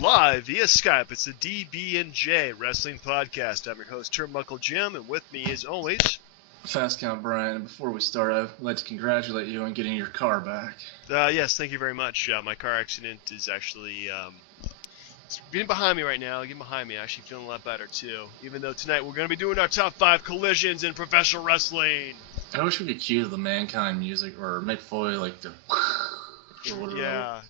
Live via Skype, it's the DB&J Wrestling Podcast. I'm your host, Turnbuckle Jim, and with me, as always... Fast Count Brian, and before we start, I'd like to congratulate you on getting your car back. Yes, thank you very much. My car accident is actually... it's getting behind me right now. Getting behind me. I'm actually feeling a lot better, too. Even though tonight we're going to be doing our top 5 collisions in professional wrestling. I wish we could cue the Mankind music, or Mick Foley, like the... Yeah.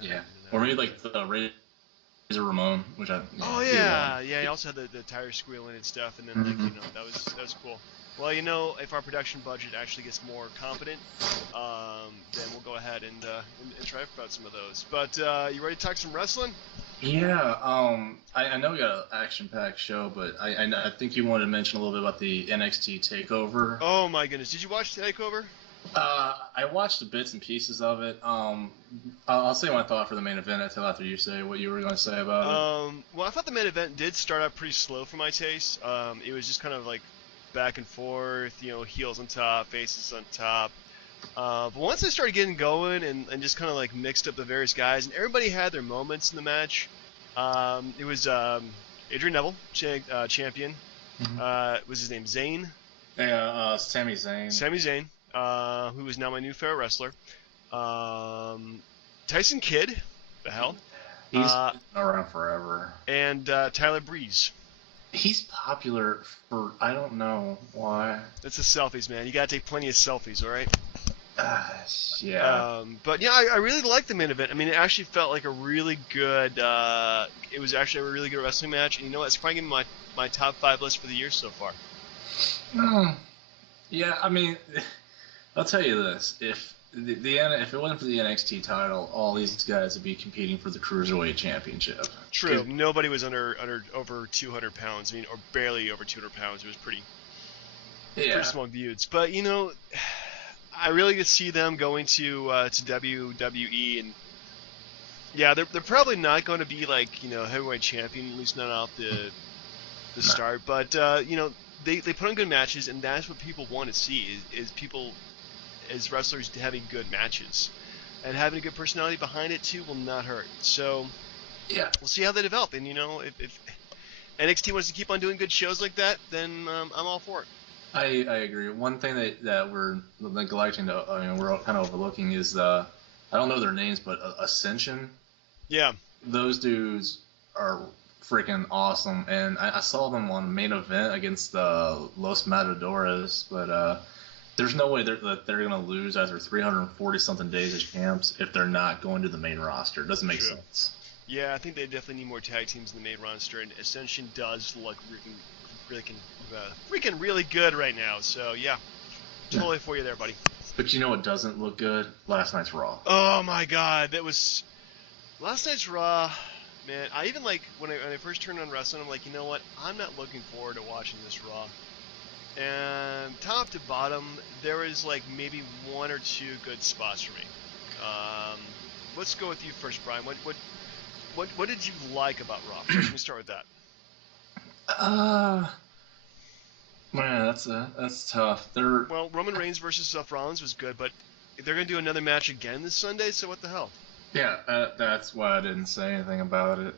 Yeah. Or maybe like the Razor Ramon, which I... Oh, yeah. Yeah, he also had the tires squealing and stuff, and then, that was cool. Well, if our production budget actually gets more competent, then we'll go ahead and try out some of those. But you ready to talk some wrestling? Yeah, I know we got an action-packed show, but I think you wanted to mention a little bit about the NXT TakeOver. Oh my goodness, did you watch TakeOver? I watched the bits and pieces of it. I'll say my thought for the main event until after you say what you were going to say about it. Well, I thought the main event did start out pretty slow for my taste. It was just kind of like back and forth, heels on top, faces on top. But once they started getting going and just kind of like mixed up the various guys, and everybody had their moments in the match. It was Adrian Neville, champion. Was his name Zayn? Yeah, Sami Zayn. Sami Zayn. Who is now my new favorite wrestler. Tyson Kidd, the hell. He's been around forever. And Tyler Breeze. He's popular for, I don't know why. That's the selfies, man. You gotta take plenty of selfies, alright? Yeah. But yeah, I really liked the main event. I mean, it actually felt like a really good, it was actually a really good wrestling match. And you know what? It's probably gonna be my top 5 list for the year so far. Yeah, I mean... I'll tell you this: if it wasn't for the NXT title, all these guys would be competing for the Cruiserweight Championship. True. Nobody was under over 200 pounds. I mean, or barely over 200 pounds. It was pretty small feuds. But I really could see them going to WWE, and yeah, they're probably not going to be like heavyweight champion, at least not off the start. But they put on good matches, and that's what people want to see is people as wrestlers having good matches, and having a good personality behind it too will not hurt. So yeah, we'll see how they develop. And if NXT wants to keep on doing good shows like that, then I'm all for it. I agree. One thing that we're neglecting we're kind of overlooking is I don't know their names, but Ascension. Yeah, those dudes are freaking awesome, and I saw them on main event against the Los Matadores, but there's no way that they're gonna lose after 340 something days as champs if they're not going to the main roster. It doesn't make sense. Yeah, I think they definitely need more tag teams in the main roster, and Ascension does look freaking really good right now. So yeah, totally for you there, buddy. But you know what doesn't look good? Last night's Raw. Oh my God, last night's Raw. Man, I even when I first turned on wrestling, I'm like, you know what? I'm not looking forward to watching this Raw. And top to bottom, there was maybe 1 or 2 good spots for me. Let's go with you first, Brian. What did you like about Raw? First, let me start with that. Man, that's tough. Well, Roman Reigns versus Seth Rollins was good, but they're gonna do another match again this Sunday. So what the hell? Yeah, that's why I didn't say anything about it.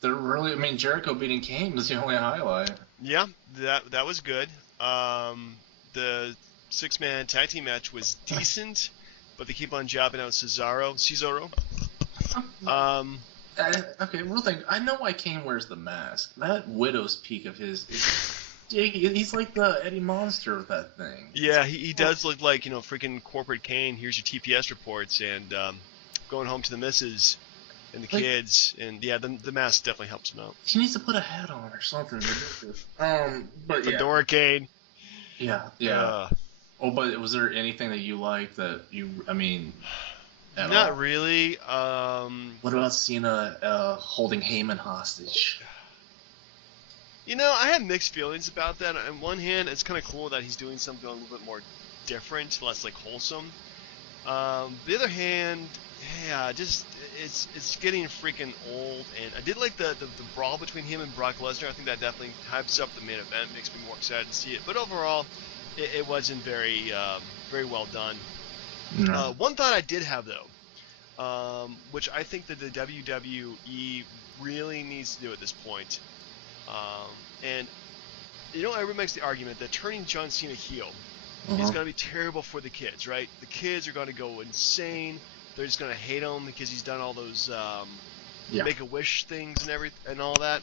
They're really. I mean, Jericho beating Kane was the only highlight. Yeah, that was good. The 6-man tag team match was decent, but they keep on jobbing out Cesaro. Okay, real thing. I know why Kane wears the mask. That widow's peak of his he's like the Eddie Monster with that thing. Yeah, he does look like freaking corporate Kane. Here's your TPS reports and going home to the missus and the kids, and yeah, the mask definitely helps him out. He needs to put a hat on or something ridiculous. But Fedora Kane. Yeah. But was there anything that you liked that not really. What about Cena holding Heyman hostage? I have mixed feelings about that. On one hand, it's kind of cool that he's doing something a little bit more different, less wholesome. The other hand, yeah, just it's getting freaking old. And I did like the brawl between him and Brock Lesnar. I think that definitely hypes up the main event, makes me more excited to see it. But overall, it wasn't very well done. No. One thought I did have though, which I think that the WWE really needs to do at this point, and everyone makes the argument that turning John Cena heel is going to be terrible for the kids, right? The kids are going to go insane. They're just going to hate him because he's done all those Make-A-Wish things and all that.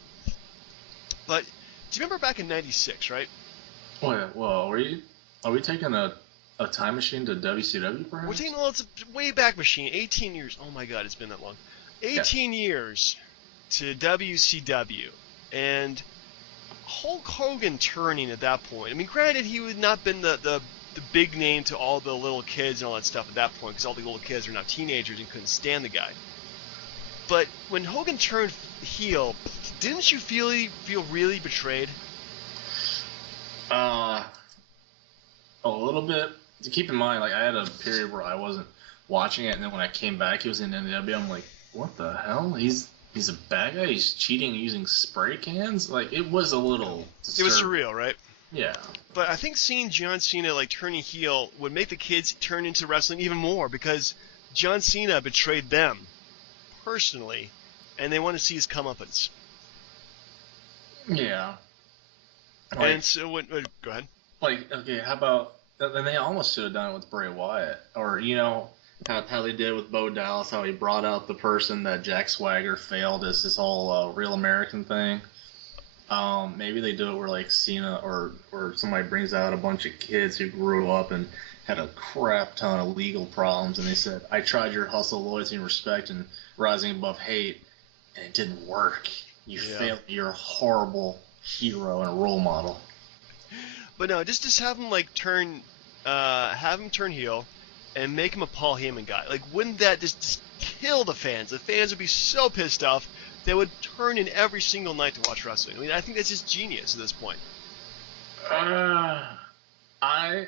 But do you remember back in '96, right? Well, are we taking a time machine to WCW, perhaps? We're taking it's a way back machine. 18 years. Oh my God, it's been that long. 18 years to WCW, and Hulk Hogan turning at that point. I mean, granted, he would not been the big name to all the little kids and all that stuff at that point, because all the little kids are now teenagers and couldn't stand the guy. But when Hogan turned heel, didn't you feel really betrayed? A little bit. To keep in mind, like, I had a period where I wasn't watching it, and then when I came back, he was in NWA. I'm like, what the hell? He's a bad guy. He's cheating using spray cans. Like, it was a little disturbing. It was surreal, right? Yeah. But I think seeing John Cena turning heel would make the kids turn into wrestling even more, because John Cena betrayed them personally, and they want to see his comeuppance. Yeah. And so, go ahead. Like, okay, how about? And they almost should have done it with Bray Wyatt, or how they did with Bo Dallas, how he brought out the person that Jack Swagger failed as this whole Real American thing. Maybe they do it where like Cena or somebody brings out a bunch of kids who grew up and had a crap ton of legal problems, and they said, I tried your hustle, loyalty, and respect and rising above hate, and it didn't work. You failed. You're a horrible hero and a role model. But no, just have him turn heel and make him a Paul Heyman guy. Like, wouldn't that just kill the fans? The fans would be so pissed off they would turn in every single night to watch wrestling. I mean, I think that's just genius at this point. I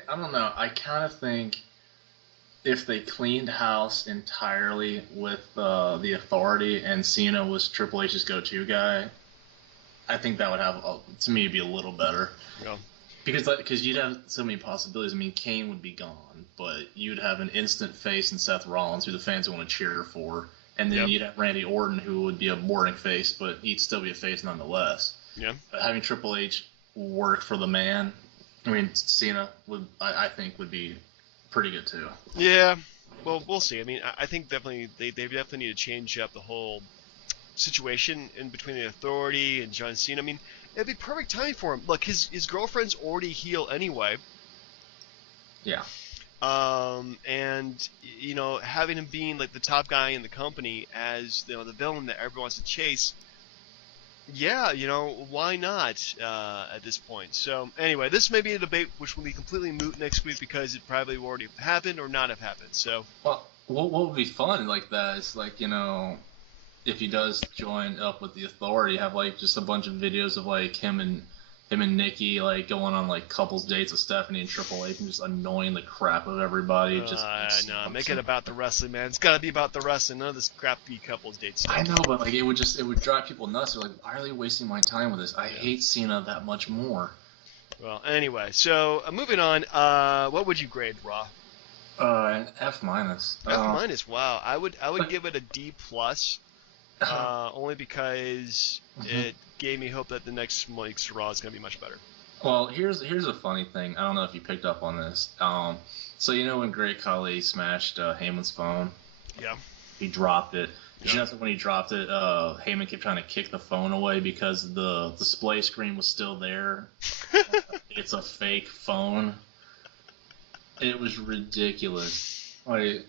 don't know. I kind of think if they cleaned house entirely with the Authority and Cena was Triple H's go-to guy, I think that would have, to me, be a little better. Yeah. Because you'd have so many possibilities. I mean, Kane would be gone, but you'd have an instant face in Seth Rollins, who the fans would want to cheer for. And then you'd have Randy Orton, who would be a boring face, but he'd still be a face nonetheless. Yeah. But having Triple H work for the man, I mean, Cena I think would be pretty good too. Yeah. Well, we'll see. I mean, I think definitely they definitely need to change up the whole situation in between the Authority and John Cena. I mean, it'd be perfect timing for him. Look, his girlfriend's already heel anyway. Yeah. And having him being like the top guy in the company as the villain that everyone wants to chase. Yeah, why not at this point? So anyway, this may be a debate which will be completely moot next week because it probably will already have happened or not have happened. So. Well, what would be fun like that is like if he does join up with the Authority, have like just a bunch of videos of like him and Nikki like going on like couples dates with Stephanie and Triple H and just annoying the crap of everybody. No, make it about the wrestling, man. It's got to be about the wrestling. None of this crappy couples date stuff. I know, but like it would drive people nuts. They're like, why are they wasting my time with this? I hate Cena that much more. Well, anyway, so moving on. What would you grade Raw? An F-. F-. Wow, I would give it a D+. Only because it gave me hope that the next week's Raw is going to be much better. Well, here's a funny thing. I don't know if you picked up on this. So when Great Khali smashed Heyman's phone? Yeah. He dropped it. Did you know that when he dropped it, Heyman kept trying to kick the phone away because the display screen was still there? It's a fake phone. It was ridiculous. Like,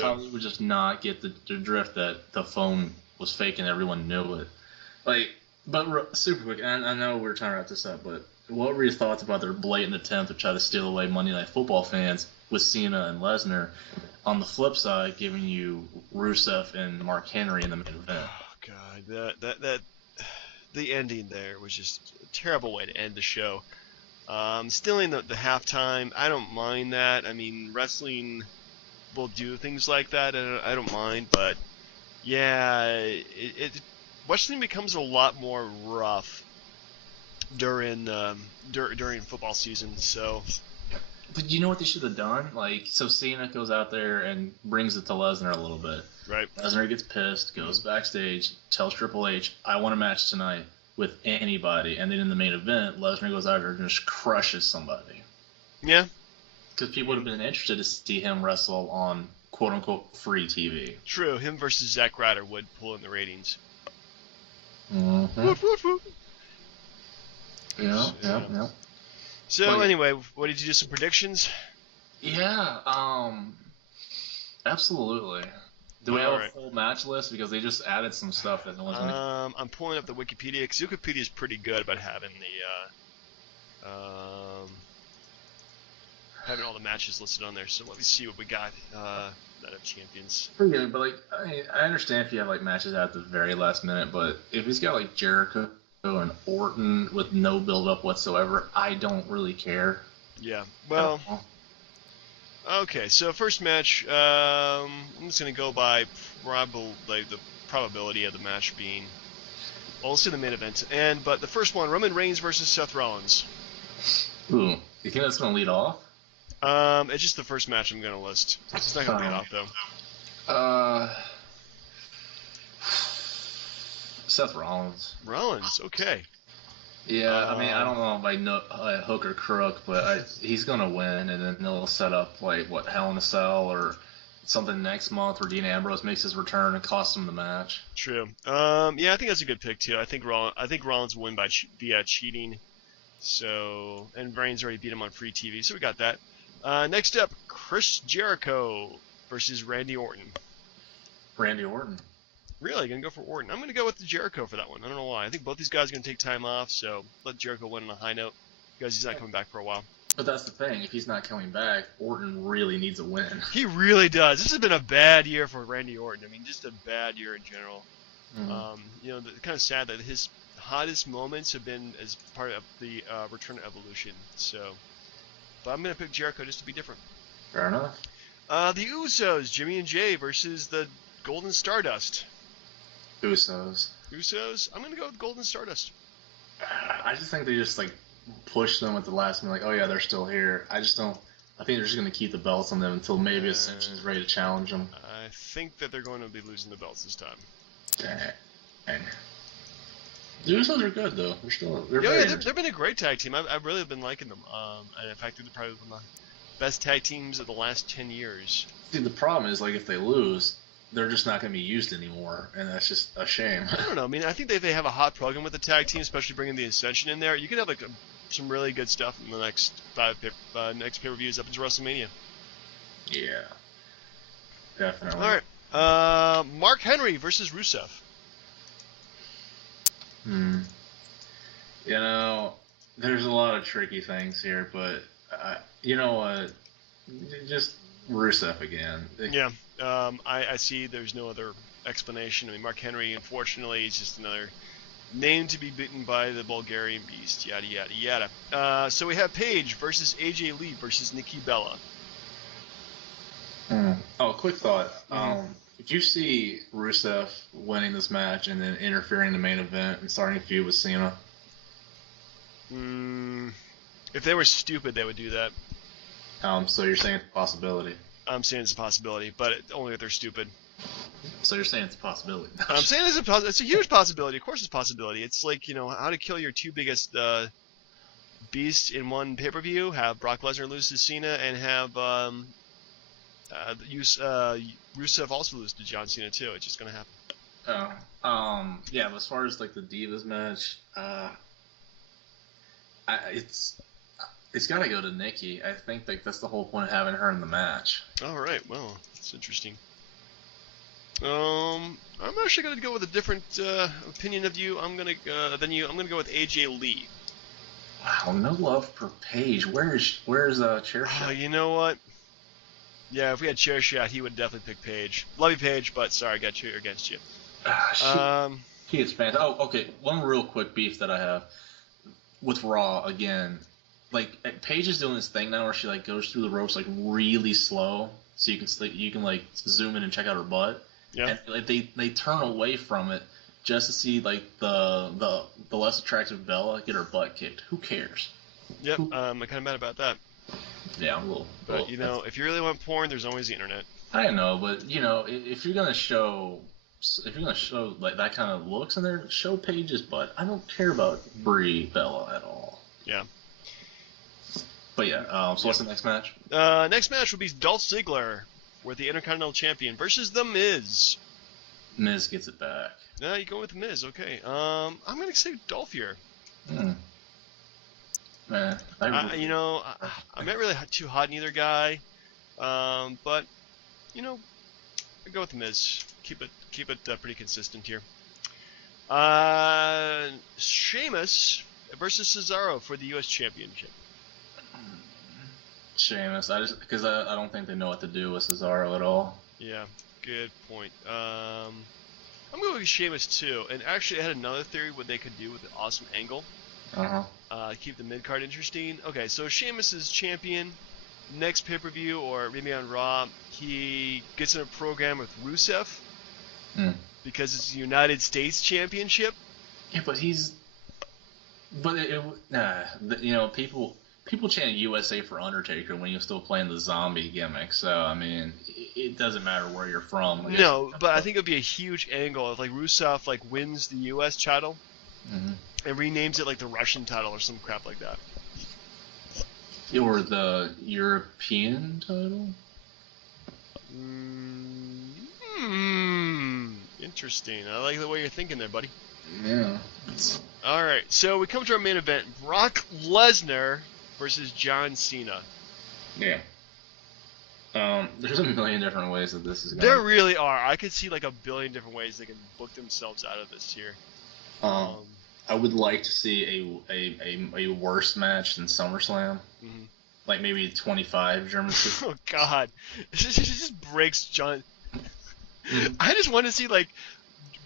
Khali would just not get the drift that the phone was fake and everyone knew it. Like, but super quick, and I know we're trying to wrap this up, but what were your thoughts about their blatant attempt to try to steal away Monday Night Football fans with Cena and Lesnar? On the flip side, giving you Rusev and Mark Henry in the main event. Oh God, that the ending there was just a terrible way to end the show. Stealing the halftime, I don't mind that. I mean, wrestling will do things like that, and I don't mind. But yeah, wrestling becomes a lot more rough during football season. So But you know what they should have done? Like, so Cena goes out there and brings it to Lesnar a little bit. Right. Lesnar gets pissed, goes backstage, tells Triple H, I want a match tonight with anybody. And then in the main event, Lesnar goes out there and just crushes somebody. Yeah. Because people would have been interested to see him wrestle on quote-unquote free TV. True. Him versus Zack Ryder would pull in the ratings. Mm-hmm. Woof, woof, woof. Yeah. So anyway, what did you do? Some predictions? Yeah. Absolutely. Do we have a full match list? Because they just added some stuff that no one's gonna... I'm pulling up the Wikipedia, because Wikipedia is pretty good about having having all the matches listed on there. So let me see what we got. Night of Champions. Pretty good, but I understand if you have matches at the very last minute, but if he's got Jericho and Orton with no build up whatsoever, I don't really care. Yeah. Well. Okay, so first match, I'm just gonna go by the probability of the match being. Well, let's do the main event, but the first one, Roman Reigns versus Seth Rollins. Ooh, you think that's gonna lead off? It's just the first match I'm gonna list. It's not gonna lead off though. Seth Rollins. Rollins, okay. Yeah, I mean, I don't know by hook or crook, but he's gonna win, and then they'll set up Hell in a Cell or something next month where Dean Ambrose makes his return and costs him the match. True. Yeah, I think that's a good pick too. I think Rollins will win via cheating. So, and Reigns already beat him on free TV, so we got that. Next up, Chris Jericho versus Randy Orton. Randy Orton. Really? Gonna go for Orton? I'm gonna go with the Jericho for that one. I don't know why. I think both these guys are gonna take time off, so let Jericho win on a high note because he's not coming back for a while. But that's the thing. If he's not coming back, Orton really needs a win. He really does. This has been a bad year for Randy Orton. I mean, just a bad year in general. It's kind of sad that his hottest moments have been as part of the Return to Evolution. So, but I'm gonna pick Jericho just to be different. Fair enough. The Usos, Jimmy and Jay versus the Golden Stardust. Usos. I'm gonna go with Golden Stardust. I just think they just push them at the last minute, oh yeah, they're still here. I think they're just gonna keep the belts on them until maybe Ascension is ready to challenge them. I think that they're going to be losing the belts this time. Dang. The Usos are good though. They've been a great tag team. I've really been liking them. And in fact, they're probably one of the best tag teams of the last 10 years. See, the problem is if they lose, they're just not going to be used anymore, and that's just a shame. I don't know. I mean, I think they have a hot program with the tag team, especially bringing the Ascension in there. You could have some really good stuff in the next next pay-per-views up into WrestleMania. Yeah, definitely. All right, Mark Henry versus Rusev. There's a lot of tricky things here, but you know what? Just Rusev again. Yeah. I see there's no other explanation. I mean, Mark Henry, unfortunately, is just another name to be beaten by the Bulgarian Beast, yada, yada, yada. So we have Paige versus AJ Lee versus Nikki Bella. Oh, quick thought. Did you see Rusev winning this match and then interfering in the main event and starting a feud with Cena? If they were stupid, they would do that. So you're saying it's a possibility? I'm saying it's a possibility, but only if they're stupid. So you're saying it's a possibility? I'm saying it's a huge possibility. Of course it's a possibility. It's like, how to kill your two biggest beasts in one pay-per-view, have Brock Lesnar lose to Cena, and have Rusev also lose to John Cena too. It's just going to happen. Yeah, but as far as the Divas match, it's got to go to Nikki. I think that's the whole point of having her in the match. All right, well, that's interesting. I'm actually going to go with a different opinion of you. I'm going to go with AJ Lee. Wow, no love for Paige. Where's Chairshot? You know what? Yeah, if we had Chairshot, he would definitely pick Paige. Love you, Paige, but sorry, I got cheer against you. She is fantastic. Oh, okay. One real quick beef that I have with Raw again. Paige is doing this thing now where she goes through the ropes really slow, so you can zoom in and check out her butt. Yeah. And they turn away from it just to see the less attractive Bella get her butt kicked. Who cares? Yep. I'm kind of mad about that. Yeah, a little. But if you really want porn, there's always the internet. I know, but if you're gonna show like that kind of looks in their show pages, but I don't care about Brie Bella at all. Yeah. But yeah, so what's the next match? Next match will be Dolph Ziggler, with the Intercontinental Champion, versus The Miz. Miz gets it back. Yeah, you go with The Miz, okay. I'm gonna say Dolph here. Man, I'm not really too hot in either guy, but I go with The Miz. Keep it pretty consistent here. Sheamus versus Cesaro for the U.S. Championship. Sheamus, because I don't think they know what to do with Cesaro at all. Yeah, good point. I'm going with Sheamus too, and actually I had another theory what they could do with an awesome angle. Keep the mid card interesting. Okay, so Sheamus is champion. Next pay-per-view, or maybe on Raw, he gets in a program with Rusev because it's the United States Championship. Yeah, but people chant USA for Undertaker when you're still playing the zombie gimmick. So I mean, it doesn't matter where you're from. No, but I think it would be a huge angle if like Rusev wins the U.S. title and renames it like the Russian title or some crap like that. Or the European title? Interesting. I like the way you're thinking there, buddy. Yeah. Alright, so we come to our main event. Brock Lesnar versus John Cena. Yeah. There's a million different ways that this is going. There really are. I could see like a billion different ways they can book themselves out of this here. I would like to see a worse match than SummerSlam. Like maybe 25 German. Oh God, it just breaks John. I just want to see like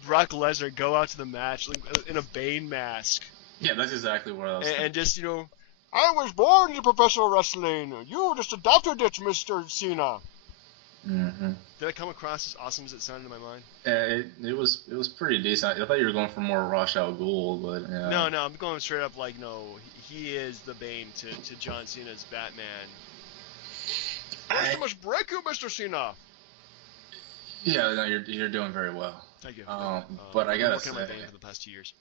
Brock Lesnar go out to the match in a Bane mask. Yeah, that's exactly what I was thinking. And just I was born into professional wrestling. You just adopted it, Mr. Cena. Did I come across as awesome as it sounded in my mind? It was pretty decent. I thought you were going for more Ra's al Ghul, but yeah. No, I'm going straight up like no. He is the Bane to John Cena's Batman. Where's too much break you, Mr. Cena? Yeah, no, you're doing very well. Thank you. But I gotta working say, on my Bane for the past 2 years.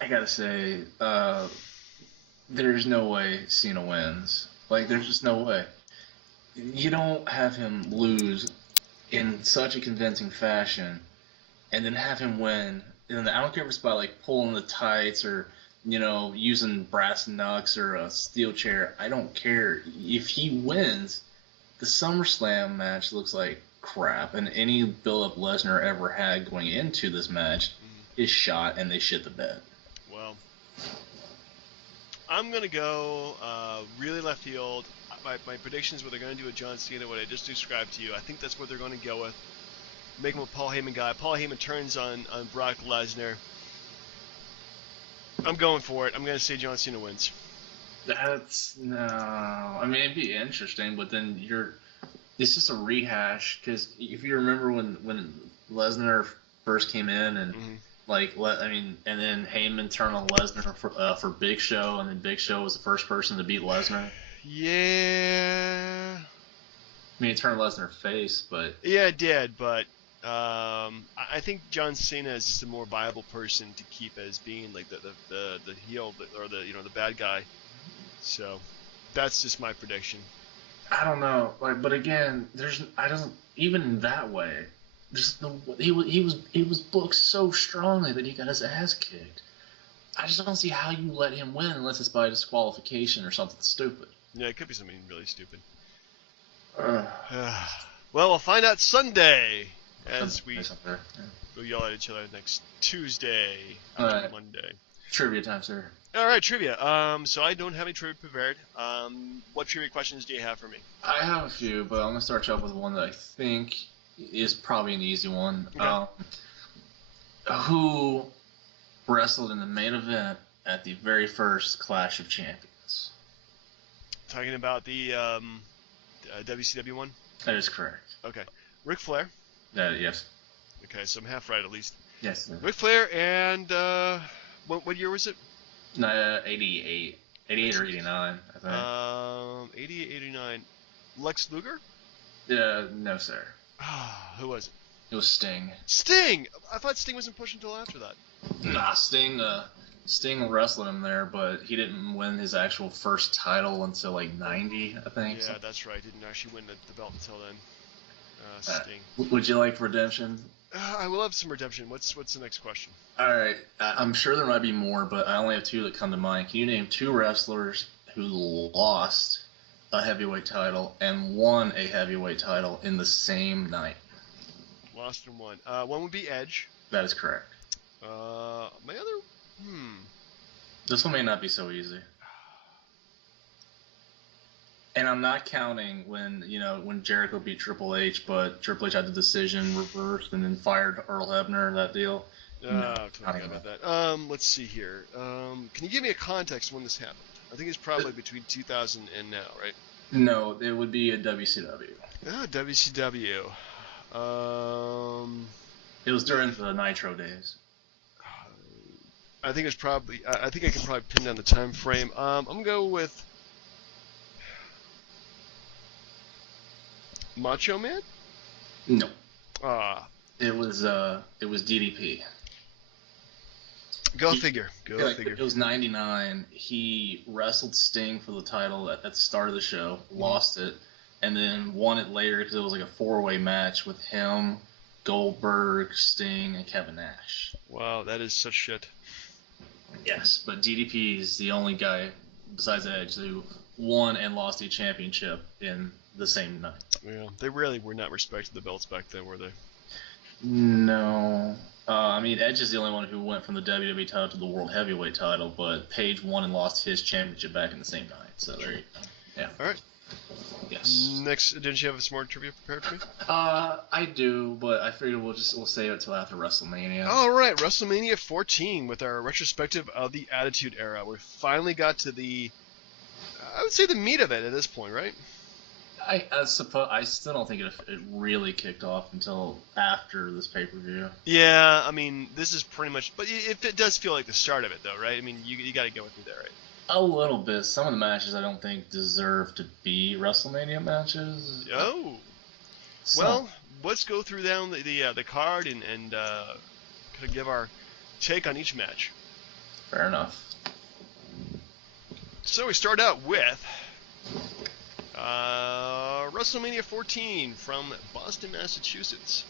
I gotta say, there's no way Cena wins. Like, there's just no way. You don't have him lose in such a convincing fashion, and then have him win. And I don't care if it's by like pulling the tights or using brass knucks or a steel chair. I don't care. If he wins, the SummerSlam match looks like crap, and any build-up Lesnar ever had going into this match is shot, and they shit the bed. Well, I'm gonna go really left field. My predictions, what they're going to do with John Cena, what I just described to you, I think that's what they're going to go with. Make him a Paul Heyman guy. Paul Heyman turns on Brock Lesnar. I'm going for it. I'm going to say John Cena wins. No. I mean, it'd be interesting, but then it's just a rehash. Because if you remember when Lesnar first came in and and then Heyman turned on Lesnar for Big Show, and then Big Show was the first person to beat Lesnar. Yeah. I mean, it turned Lesnar face, but yeah, it did. But I think John Cena is just a more viable person to keep as being like the heel or the bad guy. So that's just my prediction. I don't know, but again, even in that way. He was booked so strongly that he got his ass kicked. I just don't see how you let him win unless it's by disqualification or something stupid. Yeah, it could be something really stupid. Well, we'll find out Sunday as we go yell at each other next Tuesday, Monday. Trivia time, sir. All right, trivia. So I don't have any trivia prepared. What trivia questions do you have for me? I have a few, but I'm gonna start you off with one that I think is probably an easy one. Okay. Who wrestled in the main event at the very first Clash of Champions? Talking about the WCW one? That is correct. Okay. Ric Flair? Yes. Okay, so I'm half right at least. Yes. Ric Flair and what year was it? 88 or 89, I think. 88, 89. Lex Luger? No, sir. Who was it? It was Sting. Sting! I thought Sting wasn't pushed until after that. Nah, Sting wrestled him there, but he didn't win his actual first title until like 90, I think. Yeah, that's right. Didn't actually win the belt until then. Sting. Would you like redemption? I will have some redemption. What's the next question? All right, I'm sure there might be more, but I only have two that come to mind. Can you name two wrestlers who lost a heavyweight title and won a heavyweight title in the same night? Lost and won. One would be Edge. That is correct. My other... This one may not be so easy. And I'm not counting when Jericho beat Triple H, but Triple H had the decision reversed and then fired Earl Hebner, that deal. I forgot about that. Let's see here. Can you give me a context when this happened? I think it's probably between 2000 and now, right? No, it would be a WCW. Oh, WCW. It was during the Nitro days. I think it's probably. I think I can probably pin down the time frame. I'm gonna go with Macho Man. No. It was DDP. Go figure. It was 99. He wrestled Sting for the title at the start of the show, lost it, and then won it later because it was like a four-way match with him, Goldberg, Sting, and Kevin Nash. Wow, that is such shit. Yes, but DDP is the only guy besides Edge who won and lost a championship in the same night. Yeah, they really were not respecting the belts back then, were they? No. I mean, Edge is the only one who went from the WWE title to the World Heavyweight title, but Page won and lost his championship back in the same night. So there you go. Yeah. All right. Yes. Next, didn't you have some more trivia prepared for me? I do, but I figured we'll save it till after WrestleMania. All right, WrestleMania 14 with our retrospective of the Attitude Era. We finally got to I would say the meat of it at this point, right? I suppose I still don't think it really kicked off until after this pay-per-view. Yeah, I mean, this is pretty much, but it does feel like the start of it, though, right? I mean, you got to go with me there, right? A little bit. Some of the matches I don't think deserve to be WrestleMania matches. Oh. Well, let's go through down the card and kind of give our take on each match. Fair enough. So we start out with WrestleMania 14 from Boston, Massachusetts.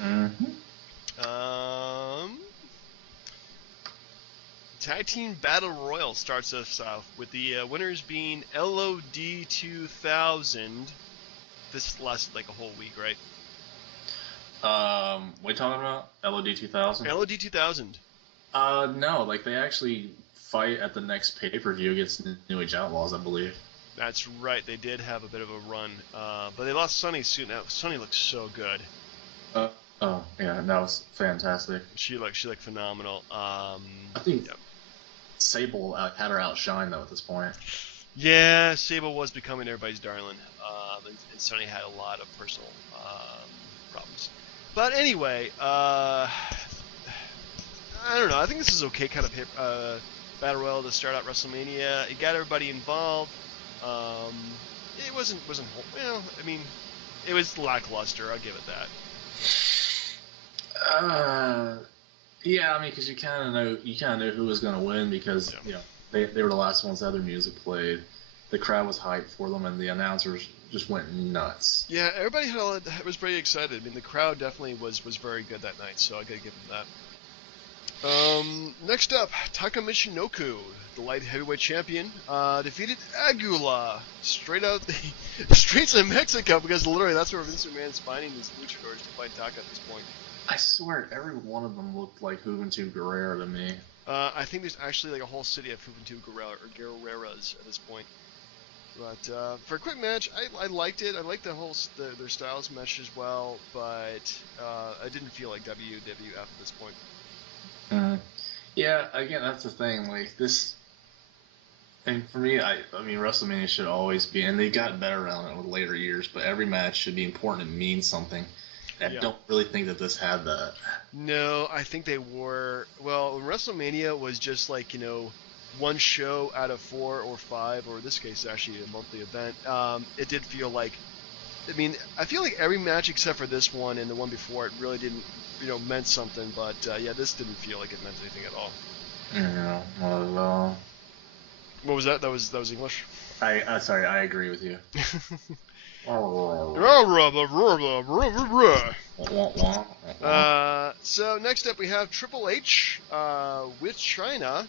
Mm-hmm. Tag Team Battle Royal starts us off with the winners being LOD 2000. This lasted like a whole week, right? What are you talking about? LOD 2000? LOD 2000. No, like they actually fight at the next pay-per-view against the New Age Outlaws, I believe. That's right, they did have a bit of a run, but they lost Sunny soon. Now Sunny looks so good. Oh yeah, that was fantastic. She looked phenomenal. I think Sable had her outshine though at this point. Yeah, Sable was becoming everybody's darling, and Sunny had a lot of personal problems. But anyway, I don't know. I think this is okay kind of battle royal to start out WrestleMania. It got everybody involved. It wasn't well. I mean, it was lackluster. I'll give it that. Yeah, I mean, because you kind of know who was going to win because they were the last ones that had their music played. The crowd was hyped for them, and the announcers just went nuts. Yeah, everybody was pretty excited. I mean, the crowd definitely was very good that night, so I gotta give them that. Next up, Taka Michinoku, the light heavyweight champion, defeated Aguila straight out the streets of Mexico, because literally that's where Vince McMahon's finding these luchadors to fight Taka at this point. I swear, every one of them looked like Juventud Guerrera to me. I think there's actually like a whole city of Juventud Guerreras at this point. But for a quick match, I liked it. I liked their styles mesh as well, but I didn't feel like WWF at this point. Yeah, again, that's the thing. Like this, and for me, I mean, WrestleMania should always be, and they got better around it with later years. But every match should be important and mean something. I don't really think that this had that. No, I think they were. Well, WrestleMania was just like one show out of 4 or 5, or in this case, actually a monthly event, it did feel like, I mean, I feel like every match except for this one and the one before it really didn't, meant something. But yeah, this didn't feel like it meant anything at all. No, not at all. What was that? That was English. Sorry, I agree with you. So next up we have Triple H with China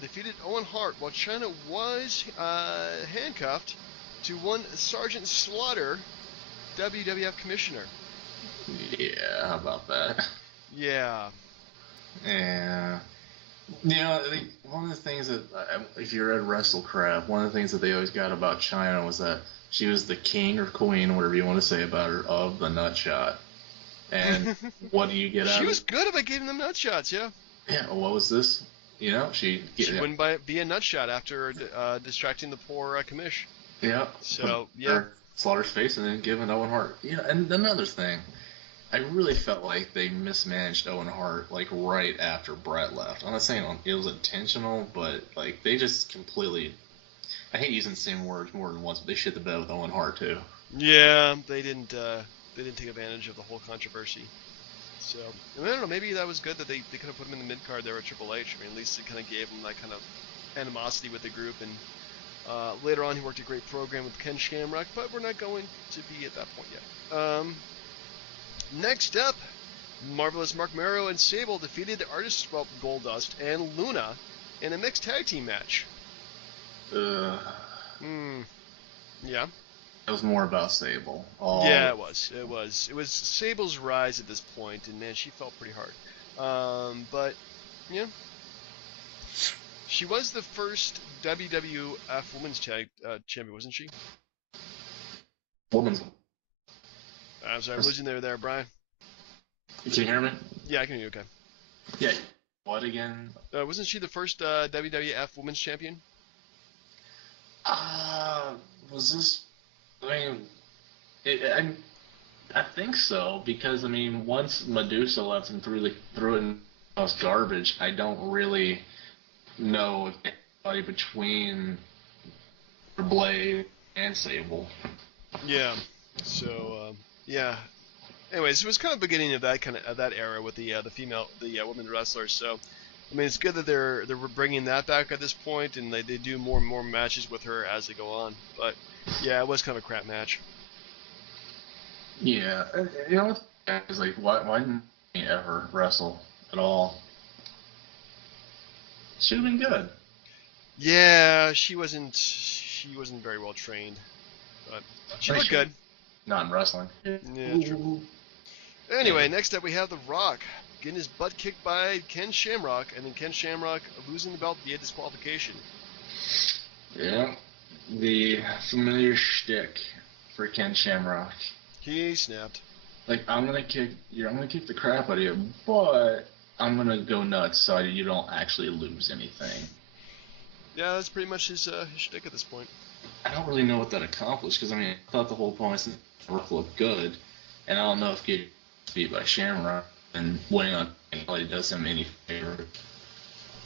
defeated Owen Hart while China was handcuffed to one Sergeant Slaughter, WWF Commissioner. Yeah, how about that? Yeah. Yeah. One of the things that, if you read WrestleCraft, one of the things that they always got about China was that she was the king or queen, whatever you want to say about her, of the nut shot. And what do you get out of it? She was good about giving them nut shots, yeah. Yeah, what was this? She wouldn't be a nut shot after distracting the poor commish. Yeah. So, yeah. Slaughter's face and then giving Owen Hart. And another thing, I really felt like they mismanaged Owen Hart, like, right after Brett left. I'm not saying it was intentional, but, like, they just completely... I hate using the same words more than once, but they shit the bed with Owen Hart, too. Yeah, they didn't take advantage of the whole controversy. So, I don't know, maybe that was good that they could have put him in the mid-card there at Triple H. I mean, at least it kind of gave him that kind of animosity with the group. And later on, he worked a great program with Ken Shamrock, but we're not going to be at that point yet. Next up, Marvelous Mark Mero and Sable defeated the Artists, Goldust and Luna in a mixed tag team match. Yeah. It was more about Sable. Yeah, it was. It was Sable's rise at this point, and man, she felt pretty hard. But yeah, she was the first WWF Women's Champion, wasn't she? Women's. I'm sorry, I'm losing there, Brian. Can you hear me? Yeah, I can hear you. Okay. Yeah. What again? Wasn't she the first WWF Women's Champion? Was this? I mean, I think so, because I mean, once Medusa left and threw it in house garbage, I don't really know if anybody between Blade and Sable. Yeah. So yeah. Anyways, it was kind of beginning of that era with the women wrestlers. So, I mean, it's good that they're bringing that back at this point, and they do more and more matches with her as they go on. But yeah, it was kind of a crap match. Yeah, it's like why didn't he ever wrestle at all? Should have been good. Yeah, she wasn't very well trained, but she looked good. Not in wrestling. Yeah, true. Anyway, next up we have The Rock getting his butt kicked by Ken Shamrock, and then Ken Shamrock losing the belt via disqualification. Yeah, the familiar shtick for Ken Shamrock. He snapped. Like, I'm gonna kick the crap out of you, but I'm gonna go nuts so you don't actually lose anything. Yeah, that's pretty much his shtick at this point. I don't really know what that accomplished, because I mean, I thought the whole point was to work looked good, and I don't know if getting beat by Shamrock and winning on really does him any favor.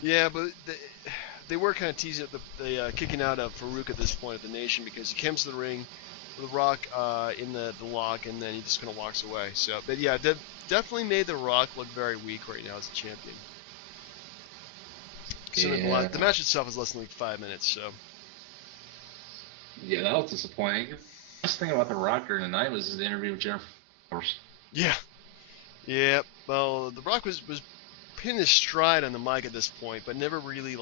Yeah, but they were kind of teasing the kicking out of Farouk at this point of the Nation, because he comes to the ring with The Rock in the lock, and then he just kind of walks away. So, but yeah, definitely made The Rock look very weak right now as a champion. Yeah. The match itself is less than like 5 minutes, so. Yeah, that was disappointing. The best thing about The Rock during the night was his interview with Jennifer Flowers. Yeah. Yeah. Well, The Rock was pinning his stride on the mic at this point, but never really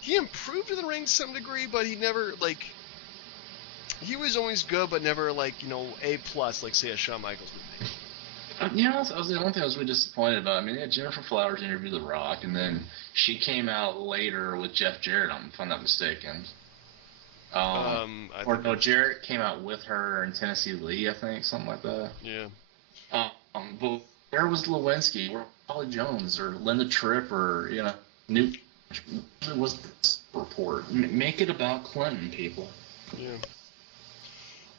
he improved in the ring to some degree, but he never he was always good, but never A plus like say a Shawn Michaels would be. That was the only thing I was really disappointed about. I mean, they had Jennifer Flowers interview The Rock, and then she came out later with Jeff Jarrett, if I'm not mistaken. Jarrett came out with her and Tennessee Lee, I think, something like that. Yeah. But where was Lewinsky? Where was Holly Jones or Linda Tripp or Newt? It was this report. Make it about Clinton, people. Yeah.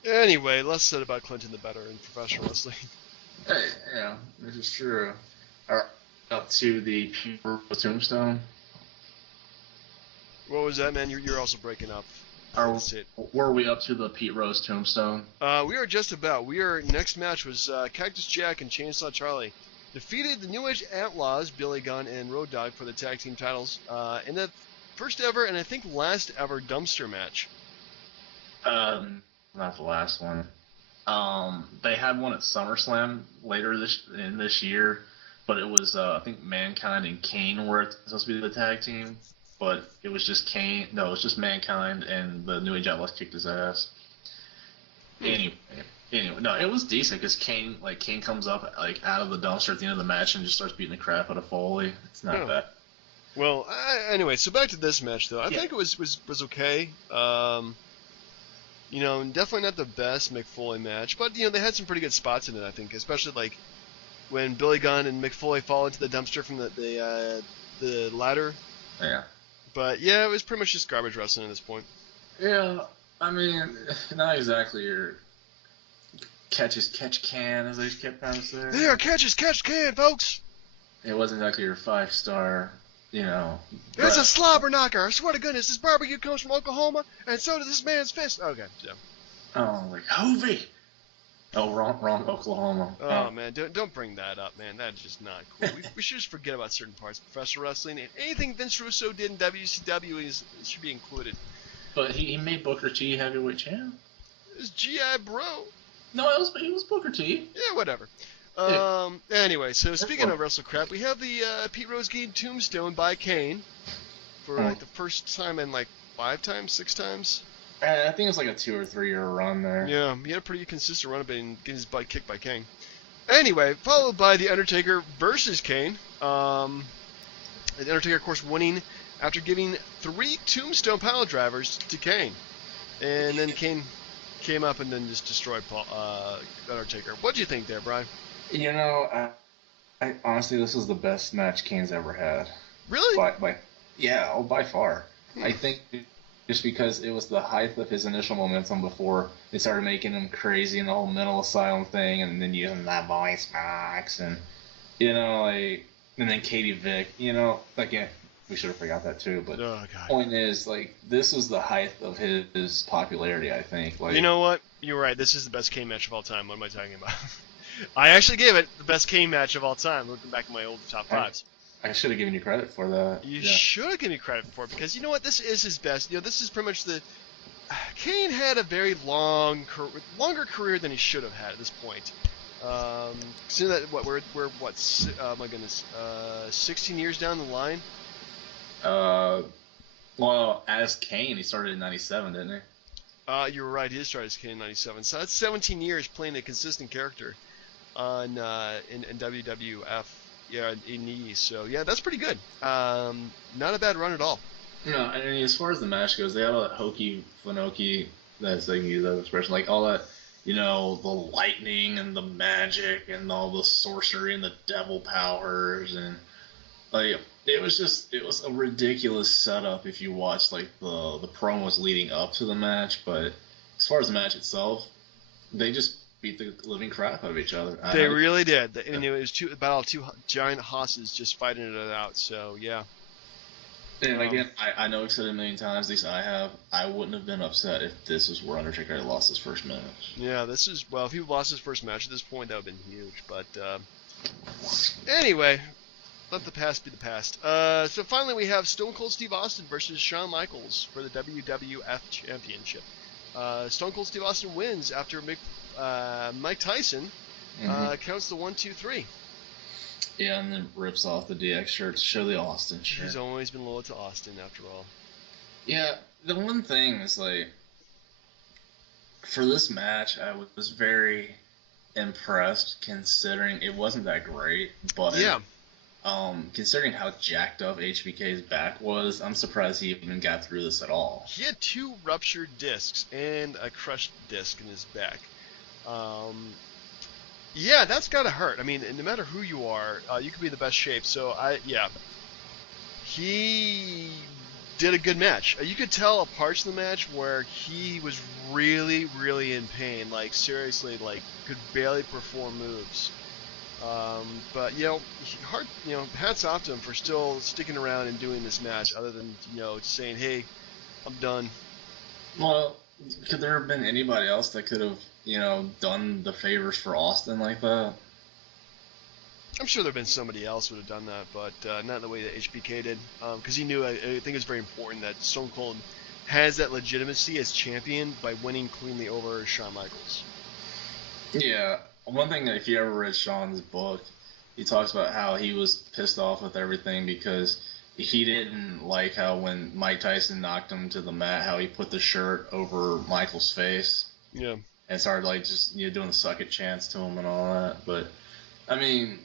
Anyway, less said about Clinton, the better in professional wrestling. Hey, yeah, this is true. Up to the Tombstone. What was that, man? You're also breaking up. Were we up to the Pete Rose tombstone? We are just about. Next match was Cactus Jack and Chainsaw Charlie defeated the New Age Outlaws, Billy Gunn and Road Dogg, for the tag team titles in the first ever and I think last ever dumpster match. Not the last one. They had one at SummerSlam later this year, but it was I think Mankind and Kane were supposed to be the tag team, but it was just Kane. No, it was just Mankind, and the New Age Outlaws kicked his ass. Anyway, no, it was decent because Kane comes up out of the dumpster at the end of the match and just starts beating the crap out of Foley. It's not bad. Well, anyway, so back to this match though. I think it was okay. Definitely not the best Mick Foley match, but they had some pretty good spots in it. I think, especially when Billy Gunn and Mick Foley fall into the dumpster from the ladder. Yeah. But yeah, it was pretty much just garbage wrestling at this point. Yeah, I mean, not exactly your catch can, as they kept trying to say. Yeah, catch can, folks. It wasn't exactly your 5-star, It's a slobber knocker. I swear to goodness, this barbecue comes from Oklahoma, and so does this man's fist. Okay, yeah. Oh, Hovey. Oh, wrong Oklahoma. Oh, man, don't bring that up, man. That's just not cool. We should just forget about certain parts of professional wrestling. And anything Vince Russo did in WCW should be included. But he made Booker T heavyweight champ. It's G.I. Bro. No, he was Booker T. Yeah, whatever. Anyway, so speaking of wrestle crap, we have the Pete Rose getting tombstone by Kane for the first time in 5 times, 6 times. I think it was a 2 or 3 year run there. Yeah, he had a pretty consistent run of getting his butt kicked by Kane. Anyway, followed by The Undertaker versus Kane. The Undertaker, of course, winning after giving 3 tombstone pile drivers to Kane. And then Kane came up and then just destroyed Undertaker. What do you think there, Brian? I honestly, this is the best match Kane's ever had. Really? By far. I think just because it was the height of his initial momentum before they started making him crazy in the whole mental asylum thing, and then using that voice box, and and then Katie Vick, again, we should have forgot that too. But the point is, this was the height of his popularity. I think. You know what? You're right. This is the best Kane match of all time. What am I talking about? I actually gave it the best Kane match of all time. Looking back at my old top 5s. I should have given you credit for that. You should have given me credit for it because you know what? This is his best. This is pretty much Kane had a very longer career than he should have had at this point. So that we're 16 years down the line. Well, as Kane, he started in '97, didn't he? You were right. He did start as Kane in '97. So that's 17 years playing a consistent character in WWF. Yeah, in knees. So yeah, that's pretty good. Not a bad run at all. No, I mean, as far as the match goes, they had all that hokey fanoki, that's they can use that expression, all that, the lightning and the magic and all the sorcery and the devil powers, and it was a ridiculous setup if you watched the promos leading up to the match. But as far as the match itself, they just beat the living crap out of each other. They really did. And it was about 2 giant hosses just fighting it out. So yeah. And again, I know I've said it a million times. At least I wouldn't have been upset if this was where Undertaker had lost his first match. Yeah, if he lost his first match at this point, that would have been huge. But anyway, let the past be the past. So finally, we have Stone Cold Steve Austin versus Shawn Michaels for the WWF Championship. Stone Cold Steve Austin wins after Mike Tyson counts the 1, 2, 3. Yeah, and then rips off the DX shirt to show the Austin shirt. He's always been loyal to Austin, after all. Yeah, the one thing is, for this match, I was very impressed, considering it wasn't that great, but yeah. Considering how jacked up HBK's back was, I'm surprised he even got through this at all. He had 2 ruptured discs and a crushed disc in his back. Yeah, that's gotta hurt. I mean, no matter who you are, you can be in the best shape. So he did a good match. You could tell parts of the match where he was really, really in pain. Seriously, could barely perform moves. But hats off to him for still sticking around and doing this match, other than saying, "Hey, I'm done." Well, could there have been anybody else that could have done the favors for Austin like that? I'm sure there'd been somebody else who would have done that, but not the way that HBK did, because he knew. I think it's very important that Stone Cold has that legitimacy as champion by winning cleanly over Shawn Michaels. Yeah, one thing that if you ever read Shawn's book, he talks about how he was pissed off with everything because he didn't like how when Mike Tyson knocked him to the mat, how he put the shirt over Michael's face. Yeah. And started just doing the suck it chants to him and all that. But I mean,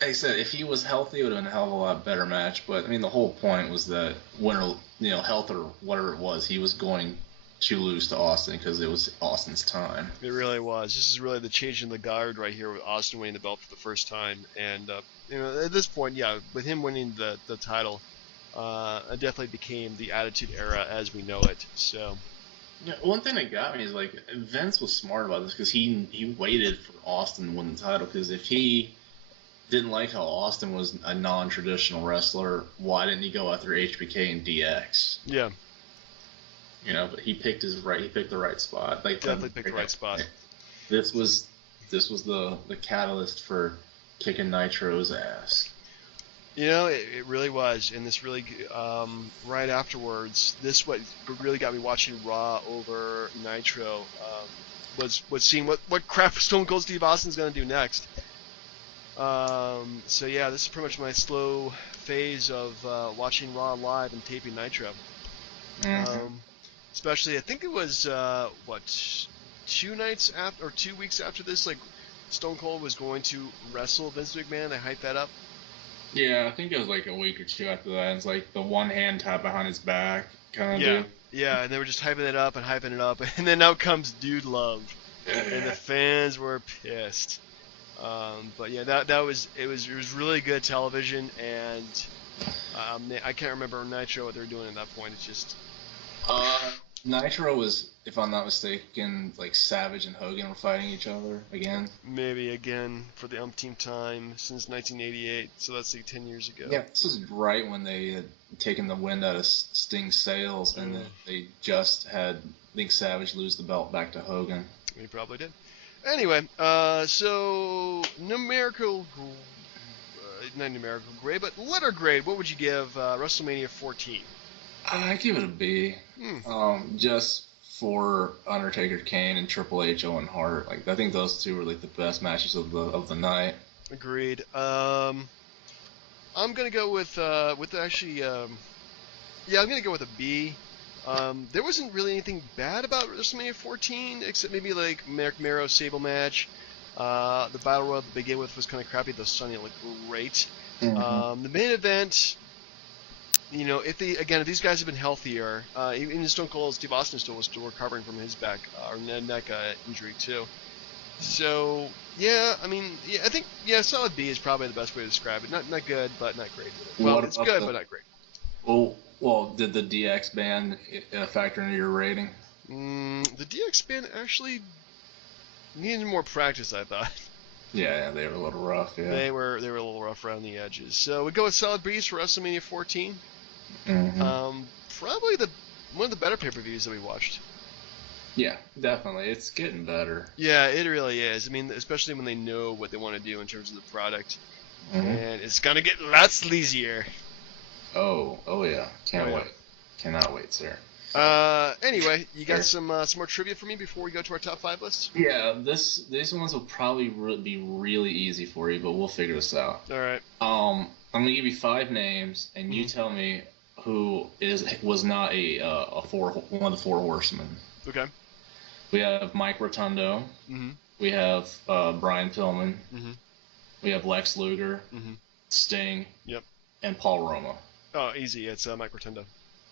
like I said, if he was healthy, it would have been a hell of a lot better match. But I mean, the whole point was that winner, health or whatever it was, he was going to lose to Austin because it was Austin's time. It really was. This is really the change in the guard right here with Austin winning the belt for the first time. And at this point, yeah, with him winning the title, it definitely became the Attitude Era as we know it. So. Yeah, one thing that got me is Vince was smart about this because he waited for Austin to win the title because if he didn't like how Austin was a non-traditional wrestler, why didn't he go after HBK and DX? Yeah. But he picked the right spot. Definitely picked the right spot. This was the catalyst for kicking Nitro's ass. It really was, and this really, right afterwards, this what really got me watching Raw over Nitro, was seeing what crap Stone Cold Steve Austin's gonna do next. So yeah, this is pretty much my slow phase of watching Raw live and taping Nitro. Mm-hmm. Especially, I think it was 2 weeks after this, Stone Cold was going to wrestle Vince McMahon. They hyped that up. Yeah, I think it was a week or two after that. It's the one hand tied behind his back kind of deal. Yeah, and they were just hyping it up, and then out comes Dude Love, and the fans were pissed. But yeah, it was really good television, and I can't remember Nitro what they were doing at that point. It's just. Nitro was, if I'm not mistaken, Savage and Hogan were fighting each other again. Maybe again for the umpteenth time since 1988, so that's 10 years ago. Yeah, this was right when they had taken the wind out of Sting's sails, and then they just had, I think, Savage lose the belt back to Hogan. He probably did. Anyway, so not numerical grade, but letter grade, what would you give WrestleMania 14? I give it a B. Just for Undertaker, Kane, and Triple H, Owen Hart. I think those two were the best matches of the night. Agreed. I'm gonna go with actually. I'm gonna go with a B. There wasn't really anything bad about WrestleMania 14 except maybe Mark Mero Sable match. The Battle Royal to begin with was kind of crappy. Though Sunny looked great. Mm-hmm. The main event. If these guys have been healthier, even Stone Cold Steve Austin was still recovering from his back or neck injury too. So I think solid B is probably the best way to describe it. Not good, but not great. Well, it's good, but not great. Well, did the DX band factor into your rating? The DX band actually needed more practice, I thought. Yeah, they were a little rough. Yeah, they were a little rough around the edges. So we go with solid B's for WrestleMania 14. Mm-hmm. Probably one of the better pay-per-views that we watched. Yeah, definitely. It's getting better. Yeah, it really is. Especially when they know what they want to do in terms of the product. Mm-hmm. And it's going to get lots sleazier. Oh yeah. Can't wait. Cannot wait, sir. Anyway, you got some more trivia for me before we go to our top 5 list? Yeah, these ones will probably be really easy for you, but we'll figure this out. All right. I'm going to give you 5 names, and you tell me who was not one of the 4 horsemen. Okay. We have Mike Rotundo. Mm-hmm. We have Brian Pillman. Mm-hmm. We have Lex Luger. Mm-hmm. Sting. Yep. And Paul Roma. Oh, easy. It's Mike Rotundo.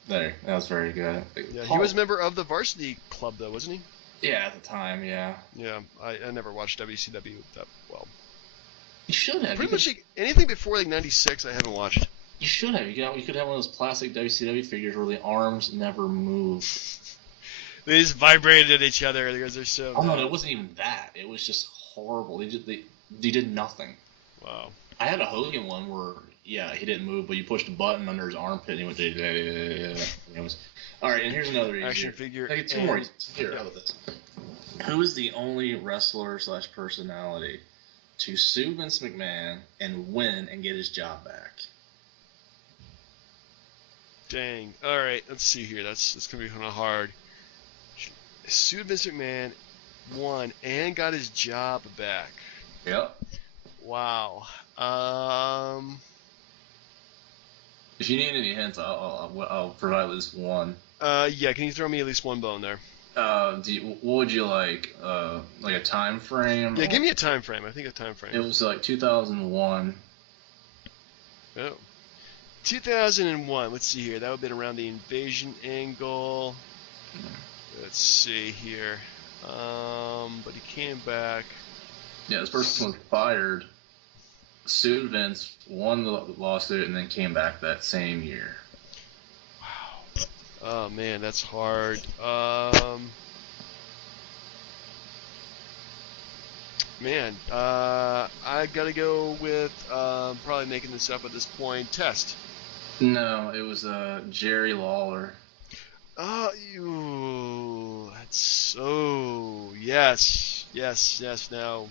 There. That was very good. Yeah, he was a member of the Varsity Club, though, wasn't he? Yeah, at the time, yeah. Yeah, I never watched WCW that well. You should have. Pretty much anything before 96 I haven't watched. You should have. You could have one of those plastic WCW figures where the arms never move. They just vibrated at each other because they're so. Oh no, it wasn't even that. It was just horrible. He did nothing. Wow. I had a Hogan one where, yeah, he didn't move, but you pushed a button under his armpit and he went, yeah. All right, and here's another easier. Action figure. I get two more. Here, how about this? Who is the only wrestler/personality to sue Vince McMahon and win and get his job back? Dang. All right, let's see here. That's gonna be kind of hard. Sued Vince McMahon, won, and got his job back. Yep. Wow. If you need any hints, I'll provide at least one. Yeah. Can you throw me at least one bone there? What would you like? Like a time frame? Yeah, give me a time frame. I think a time frame. It was like 2001. Oh. 2001. Let's see here. That would have been around the invasion angle. Let's see here. But he came back. Yeah, this person was fired, sued Vince, won the lawsuit, and then came back that same year. Wow. Oh man, that's hard. Man, I gotta go with probably making this up at this point. Test. No, it was Jerry Lawler. That's so yes. Now,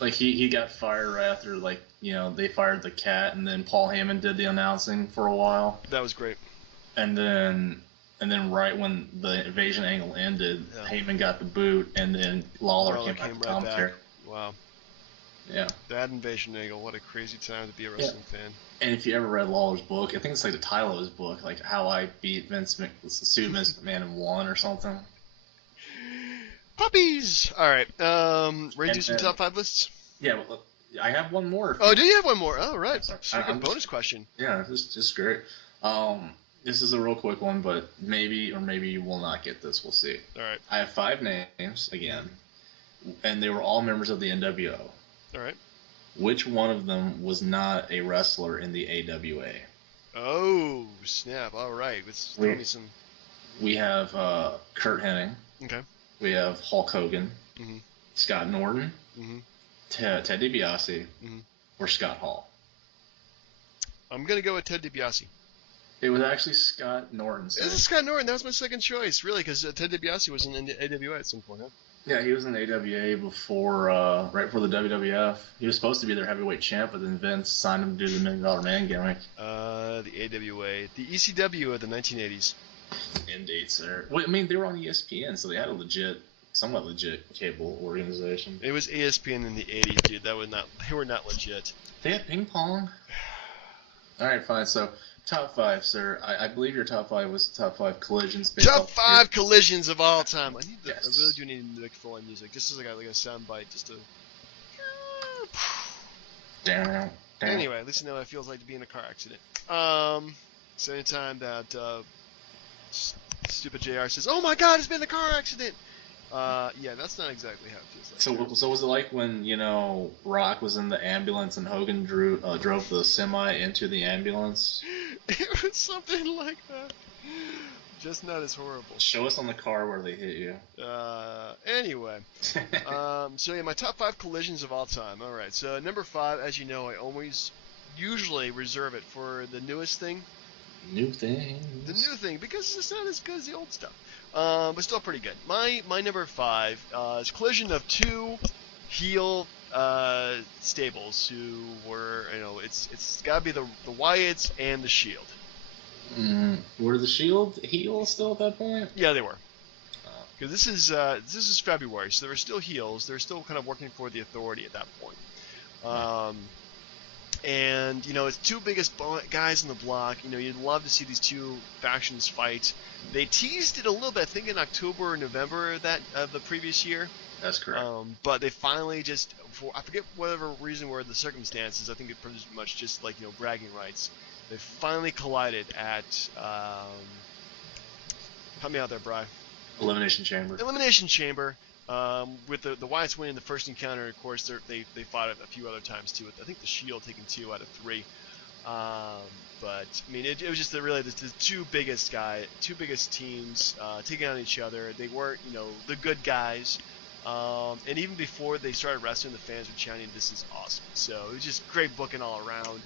like he got fired right after, like, you know, they fired the cat, and then Paul Heyman did the announcing for a while. That was great. And then right when the invasion angle ended, Heyman got the boot, and then Lawler came back to commentary. Wow. Yeah. That invasion angle, what a crazy time to be a wrestling fan. And if you ever read Lawler's book, I think it's like the title of his book, like How I Beat Sued Vince McMahon and Won or something. Puppies! Alright, ready to do some top 5 lists? Yeah, well, I have one more. Oh, do you have one more? Oh, right. Bonus question. Yeah, this is just great. This is a real quick one, but maybe you will not get this. We'll see. Alright. I have 5 names, again, and they were all members of the NWO. Alright. Which one of them was not a wrestler in the AWA? Oh, snap. Alright. Let's tell me some. We have Kurt Hennig. Okay. We have Hulk Hogan. Mm-hmm. Scott Norton. Mm-hmm. Ted DiBiase. Mm-hmm. Or Scott Hall. I'm going to go with Ted DiBiase. It was actually Scott Norton. So. This is Scott Norton. That was my second choice, really, because Ted DiBiase was in the AWA at some point, huh? Yeah, he was in AWA before, right before the WWF. He was supposed to be their heavyweight champ, but then Vince signed him to do the $1 Million Man gimmick. The AWA. The ECW of the 1980s. Indeed, sir. Well, I mean, they were on ESPN, so they had a somewhat legit cable organization. It was ESPN in the 80s, dude. They were not legit. They had ping pong? Alright, fine. So, top 5, sir. I believe your top 5 was top 5 collisions. Top 5 collisions of all time. I really do need Mick Foley music, just as like a sound bite, just to. Damn. Anyway, at least you know what it feels like to be in a car accident. So anytime that stupid JR says, "Oh my God, it's been a car accident," yeah, that's not exactly how it feels like. So was it like when, you know, Rock was in the ambulance and Hogan drove the semi into the ambulance? It was something like that. Just not as horrible. Show us on the car where they hit you. Anyway. So yeah, my top 5 collisions of all time. Alright, so number 5, as you know, I usually reserve it for the newest thing. New thing. The new thing, because it's not as good as the old stuff. But still pretty good. My number 5 is collision of 2 heel stables who were, you know, it's got to be the Wyatts and the Shield. Were the Shield heels still at that point? Yeah, they were. Because this is February, so they were still heels. They're still kind of working for the Authority at that point. And you know, it's 2 biggest guys in the block. You know, you'd love to see these 2 factions fight. They teased it a little bit, I think, in October or November of the previous year. That's correct. But they finally just, I forget whatever reason were the circumstances. I think it pretty much just like, you know, bragging rights. They finally collided at, help me out there, Bri. Elimination Chamber. Elimination Chamber. With the Wyatts winning the first encounter, of course, they fought it a few other times too. I think the Shield taking 2 out of 3. But I mean, it was just really the 2 biggest teams taking on each other. They weren't, you know, the good guys. And even before they started wrestling, the fans were chanting, "This is awesome." So it was just great booking all around.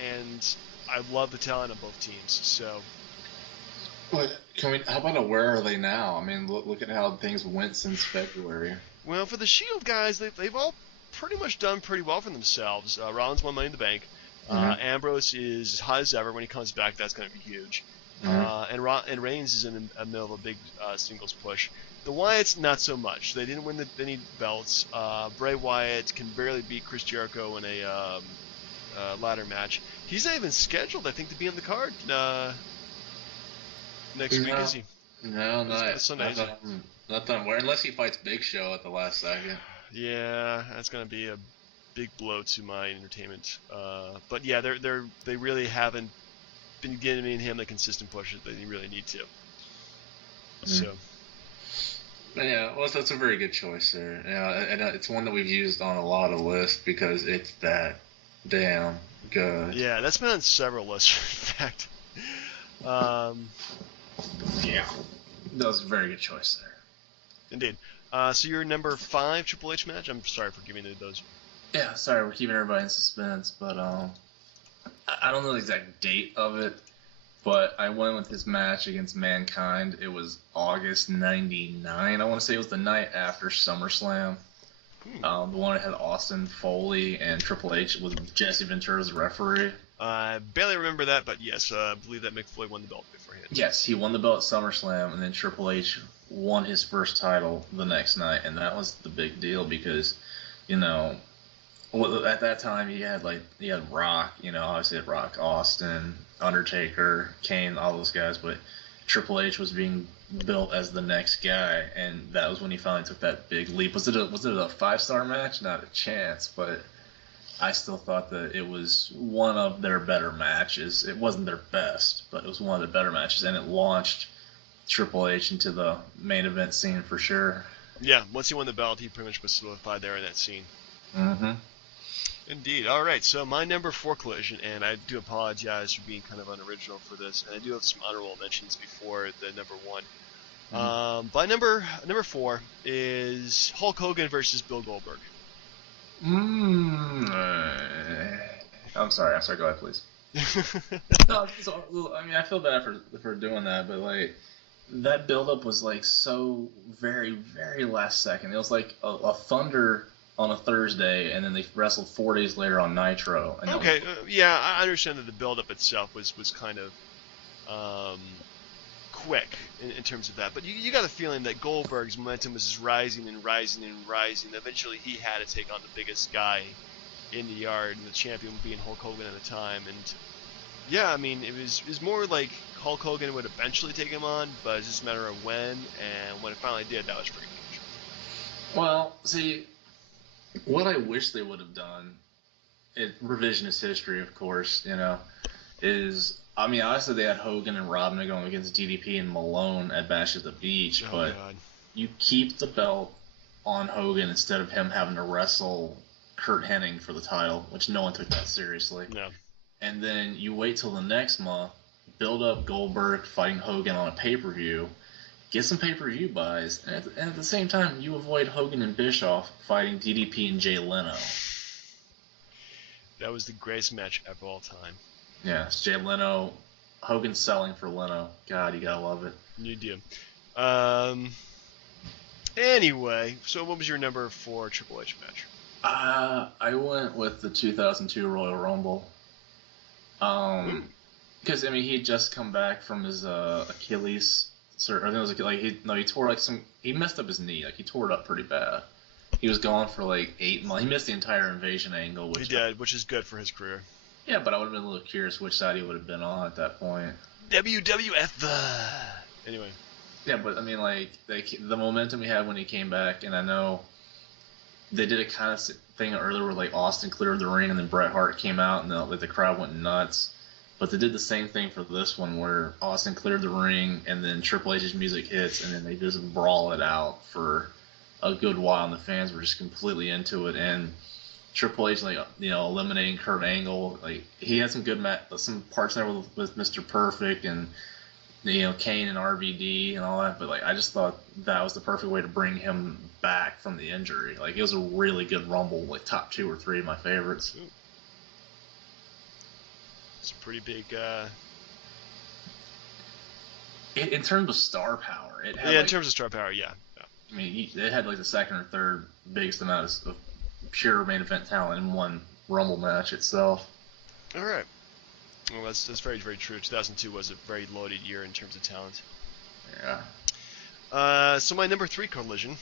And I love the talent of both teams. So. But how about where are they now? I mean, look at how things went since February. Well, for the Shield guys, they've all pretty much done pretty well for themselves. Rollins won Money in the Bank. Ambrose is as hot as ever. When he comes back, that's going to be huge. And Reigns is in the middle of a big singles push. The Wyatts, not so much. They didn't win any belts. Bray Wyatt can barely beat Chris Jericho in a ladder match. He's not even scheduled, I think, to be on the card next week, is he? No, not that I'm aware. Unless he fights Big Show at the last second. Yeah, that's going to be a big blow to my entertainment. But yeah, they really haven't been giving him the consistent push that they really need to. So. Yeah, well, that's a very good choice there. Yeah, and it's one that we've used on a lot of lists because it's that damn good. Yeah, that's been on several lists, in fact. Yeah, that was a very good choice there. Indeed. So your number 5 Triple H match? I'm sorry for giving you those. Yeah, sorry, we're keeping everybody in suspense, but I don't know the exact date of it, but I went with his match against Mankind. It was August '99. I want to say it was the night after SummerSlam. The one that had Austin Foley and Triple H with Jesse Ventura as referee. I barely remember that, but yes, I believe that Mick Foley won the belt beforehand. Yes, he won the belt at SummerSlam, and then Triple H won his first title the next night, and that was the big deal because, at that time he had Rock, obviously had Rock, Austin, Undertaker, Kane, all those guys, but Triple H was being built as the next guy, and that was when he finally took that big leap. Was it a 5-star match? Not a chance, but I still thought that it was one of their better matches. It wasn't their best, but it was one of their better matches, and it launched Triple H into the main event scene for sure. Yeah, once he won the belt, he pretty much was solidified there in that scene. Mm-hmm. Indeed. All right, so my number 4 collision, and I do apologize for being kind of unoriginal for this, and I do have some honorable mentions before the number 1. By number 4 is Hulk Hogan versus Bill Goldberg. I'm sorry. Go ahead, please. No, I feel bad for doing that, but that build-up was so very, very last second. It was like a Thunder on a Thursday, and then they wrestled 4 days later on Nitro. And okay, yeah, I understand that the build-up itself was kind of quick in terms of that, but you got a feeling that Goldberg's momentum was just rising and rising and rising. Eventually, he had to take on the biggest guy in the yard, and the champion being Hulk Hogan at the time. And yeah, I mean, it was more like Hulk Hogan would eventually take him on, but it's just a matter of when. And when it finally did, that was pretty huge. Well, see, what I wish they would have done, revisionist history, of course, is, honestly, they had Hogan and Robin going against DDP and Malone at Bash at the Beach, but God. You keep the belt on Hogan instead of him having to wrestle Kurt Hennig for the title, which no one took that seriously. No. And then you wait till the next month, build up Goldberg fighting Hogan on a pay-per-view, get some pay-per-view buys, and at the same time, you avoid Hogan and Bischoff fighting DDP and Jay Leno. That was the greatest match of all time. Yeah, it's Jay Leno, Hogan selling for Leno. God, you gotta love it. You do. Anyway, so what was your number 4 Triple H match? I went with the 2002 Royal Rumble. Because he'd just come back from his Achilles. I think it was he tore he messed up his knee. He tore it up pretty bad. He was gone for 8 months. He missed the entire Invasion angle. He did, which is good for his career. Yeah, but I would have been a little curious which side he would have been on at that point. WWF. Anyway. Yeah, but the momentum he had when he came back, and I know they did a kind of thing earlier where Austin cleared the ring and then Bret Hart came out and the crowd went nuts. But they did the same thing for this one where Austin cleared the ring and then Triple H's music hits and then they just brawl it out for a good while and the fans were just completely into it. And Triple H, eliminating Kurt Angle, he had some good some parts there with Mr. Perfect, and Kane and RVD and all that, but like I just thought that was the perfect way to bring him back from the injury. Like it was a really good Rumble, like top 2 or 3 of my favorites. Ooh. It's a pretty big. In terms of star power, it had. Yeah, in terms of star power, yeah. I mean, it had like the second or third biggest amount of pure main event talent in one Rumble match itself. All right. Well, that's very, very true. 2002 was a very loaded year in terms of talent. Yeah. So my number 3 collision,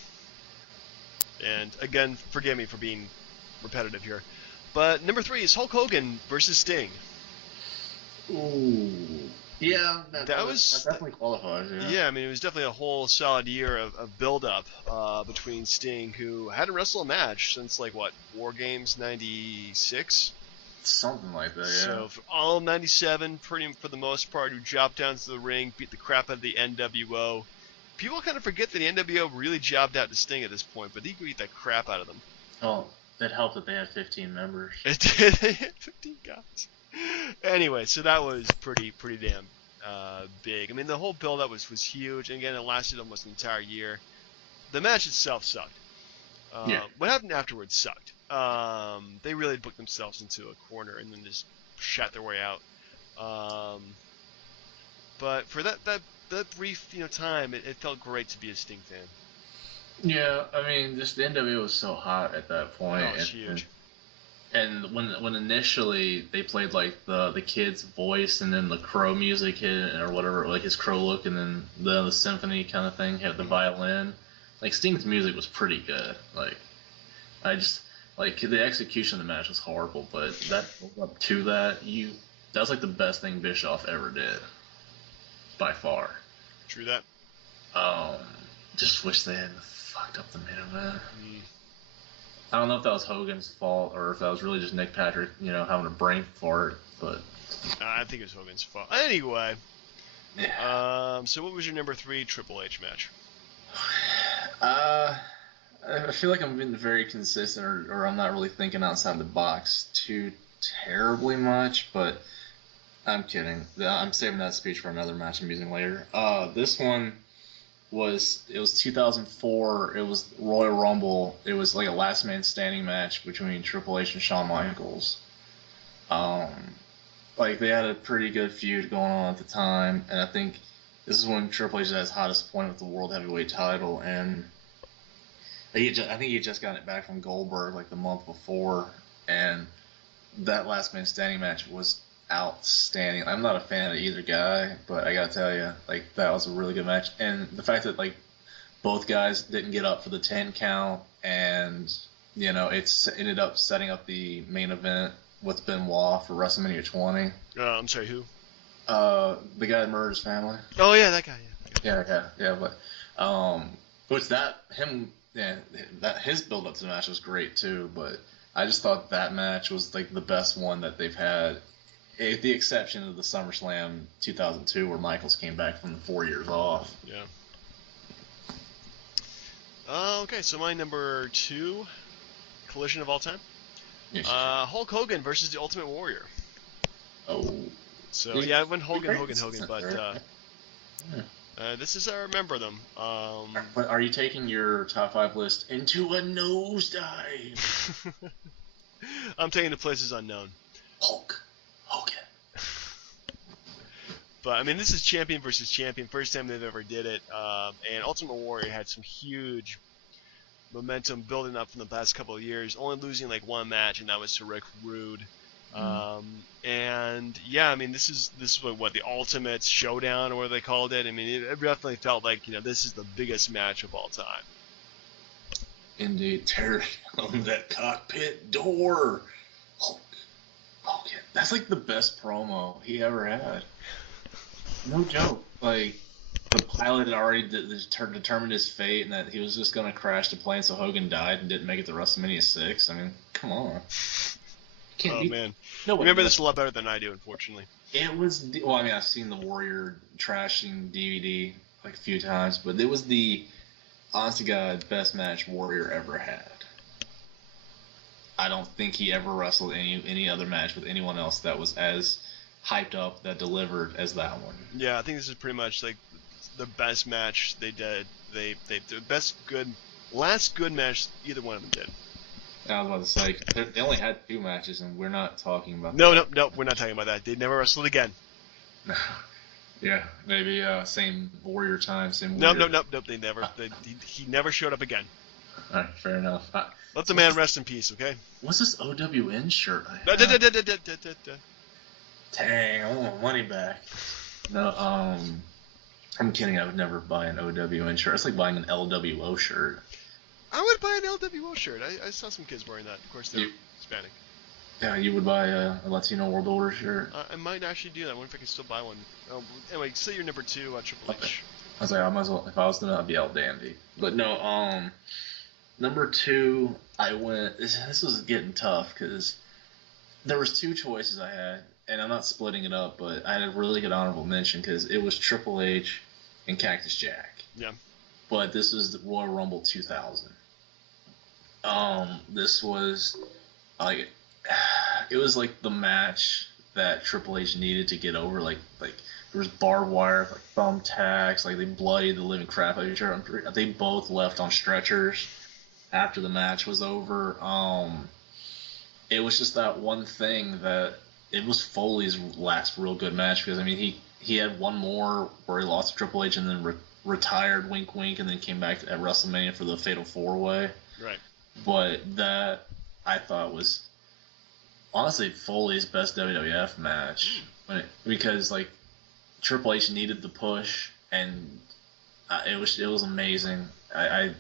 and again, forgive me for being repetitive here, but number 3 is Hulk Hogan versus Sting. Ooh. Yeah, that definitely qualifies. Yeah, I mean, it was definitely a whole solid year of build-up between Sting, who hadn't wrestled a match since, like, what, War Games 96? Something like that, yeah. So, for all of 97, for the most part, who dropped down to the ring, beat the crap out of the NWO. People kind of forget that the NWO really jobbed out to Sting at this point, but he beat the crap out of them. Oh, it helped that they had 15 members. It did. They had 15 guys. Anyway, so that was pretty damn big. I mean, the whole build-up was huge, and again, it lasted almost an entire year. The match itself sucked. Yeah. What happened afterwards sucked. They really booked themselves into a corner and then just shot their way out. But for that brief time, it felt great to be a Sting fan. Yeah, I mean, just the NWO was so hot at that point. Oh, it's huge. And when initially they played like the kid's voice and then the crow music hit or whatever, like his crow look, and then the symphony kind of thing had the violin. Like Sting's music was pretty good. Like I just like the execution of the match was horrible, but that up to that was like the best thing Bischoff ever did, by far. True that. Just wish they hadn't fucked up the main event. I don't know if that was Hogan's fault or if that was really just Nick Patrick, having a brain fart, but I think it was Hogan's fault. Anyway, yeah. So what was your number 3 Triple H match? I feel like I'm being very consistent, or I'm not really thinking outside the box too terribly much, but I'm kidding. I'm saving that speech for another match I'm using later. This one was 2004. It was Royal Rumble. It was like a last man standing match between Triple H and Shawn Michaels. Like they had a pretty good feud going on at the time, and I think this is when Triple H is at his hottest point with the World Heavyweight title, and I think he had just gotten it back from Goldberg like the month before, and that last man standing match was outstanding. I'm not a fan of either guy, but I gotta tell you, like that was a really good match, and the fact that like both guys didn't get up for the 10 count, and it's ended up setting up the main event with Benoit for WrestleMania 20. I'm sorry, who? The guy that murdered his family. Oh yeah, that guy. Yeah. But his build up to the match was great too. But I just thought that match was like the best one that they've had, with the exception of the SummerSlam 2002 where Michaels came back from the 4 years off. Yeah. Okay, so my number 2 collision of all time. Yes. Hulk Hogan versus the Ultimate Warrior. Oh. So yeah, I went Hogan, but this is how I remember them. But are you taking your top 5 list into a nosedive? I'm taking the places unknown. Hulk Hogan. But I mean, this is champion versus champion, first time they've ever did it, and Ultimate Warrior had some huge momentum building up from the past couple of years, only losing like one match, and that was to Rick Rude. And yeah, I mean, this is what the Ultimate Showdown or what they called it. I mean, it definitely felt like this is the biggest match of all time. Indeed, tear on that cockpit door. Hulk Hogan. That's like the best promo he ever had. No joke. Like the pilot had already determined his fate, and that he was just gonna crash the plane, so Hogan died and didn't make it to WrestleMania 6. I mean, come on. Man. No, remember this a lot better than I do, unfortunately. It was well, I mean, I've seen the Warrior trashing DVD like a few times, but it was the honest to God best match Warrior ever had. I don't think he ever wrestled any other match with anyone else that was as hyped up that delivered as that one. Yeah, I think this is pretty much like the best match they did. They the last good match either one of them did. I was about to say they only had 2 matches, and we're not talking about. No, we're not talking about that. They never wrestled again. Yeah, maybe same Warrior time, same. Warrior. Nope. They never. He never showed up again. All right, fair enough. Let the man rest in peace, okay? What's this OWN shirt? Dang, I want my money back. No, I'm kidding. I would never buy an OWN shirt. It's like buying an LWO shirt. I would buy an LWO shirt. I saw some kids wearing that. Of course, they're Hispanic. Yeah, you would buy a Latino World Order shirt? I might actually do that. I wonder if I can still buy one. Anyway, say you're number 2 at Triple H. I was like, I might as well. If I was gonna, I'd be El Dandy. But no, number 2, I went. This was getting tough because there was 2 choices I had, and I'm not splitting it up, but I had a really good honorable mention because it was Triple H and Cactus Jack. Yeah. But this was the Royal Rumble 2000. This was like. It was like the match that Triple H needed to get over. Like there was barbed wire, like thumbtacks, like they bloodied the living crap out of each other. They both left on stretchers after the match was over. It was just that one thing that it was Foley's last real good match because I mean he had one more where he lost to Triple H and then retired, wink wink, and then came back at WrestleMania for the Fatal 4-Way. Right. But that I thought was. Honestly, Foley's best WWF match because like Triple H needed the push and it was amazing. I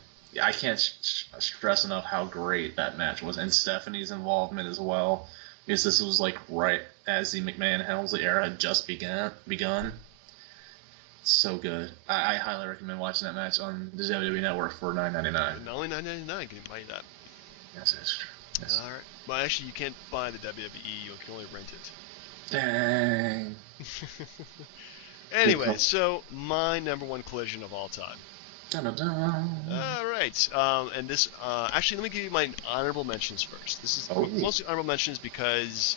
can't stress enough how great that match was, and Stephanie's involvement as well because this was like right as the McMahon Helmsley era had just begun. So good. I highly recommend watching that match on the WWE Network for $9.99. Not only $9.99, can you buy that? Yes, that's true. Yes. All right. Well, actually, you can't buy the WWE. You can only rent it. Dang. Anyway, so my number 1 collision of all time. Dun-dun-dun. All right. And this actually, let me give you my honorable mentions first. This is mostly honorable mentions because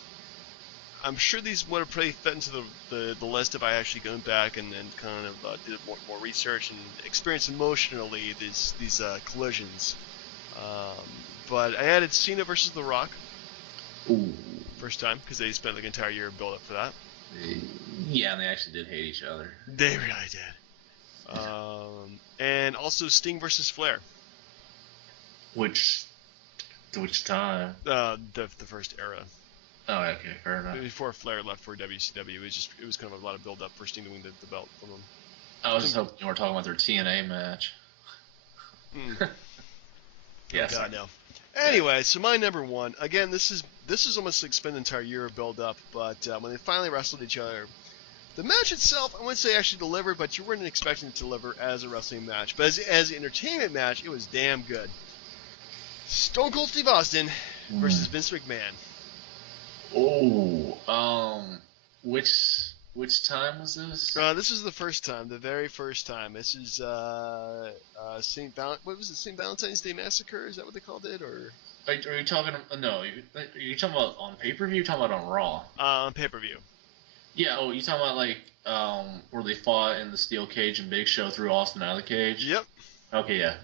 I'm sure these would have probably fit into the list if I actually gone back and kind of did more research and experienced emotionally these collisions. But I added Cena versus The Rock. Ooh. First time, because they spent like an entire year build up for that. Yeah, and they actually did hate each other. They really did. And also Sting versus Flair. Which time? The first era. Oh, okay, fair enough. Before Flair left for WCW, it was kind of a lot of build up for Sting to win the belt from him. I was just hoping you were talking about their TNA match. Yes. Oh God, no. Anyway, so my number 1, again, this is almost like spend an entire year of build up, but when they finally wrestled each other, the match itself, I wouldn't say actually delivered, but you weren't expecting it to deliver as a wrestling match. But as an entertainment match, it was damn good. Stone Cold Steve Austin versus Vince McMahon. Oh, which time was this? This is the first time, the very first time. This is St. Valentine's Day Massacre? Is that what they called it, or? Are you talking? No, are you talking about on pay-per-view? Or you talking about on Raw? On pay-per-view. Yeah. Oh, you talking about like where they fought in the steel cage and Big Show threw Austin out of the cage? Yep. Okay. Yeah.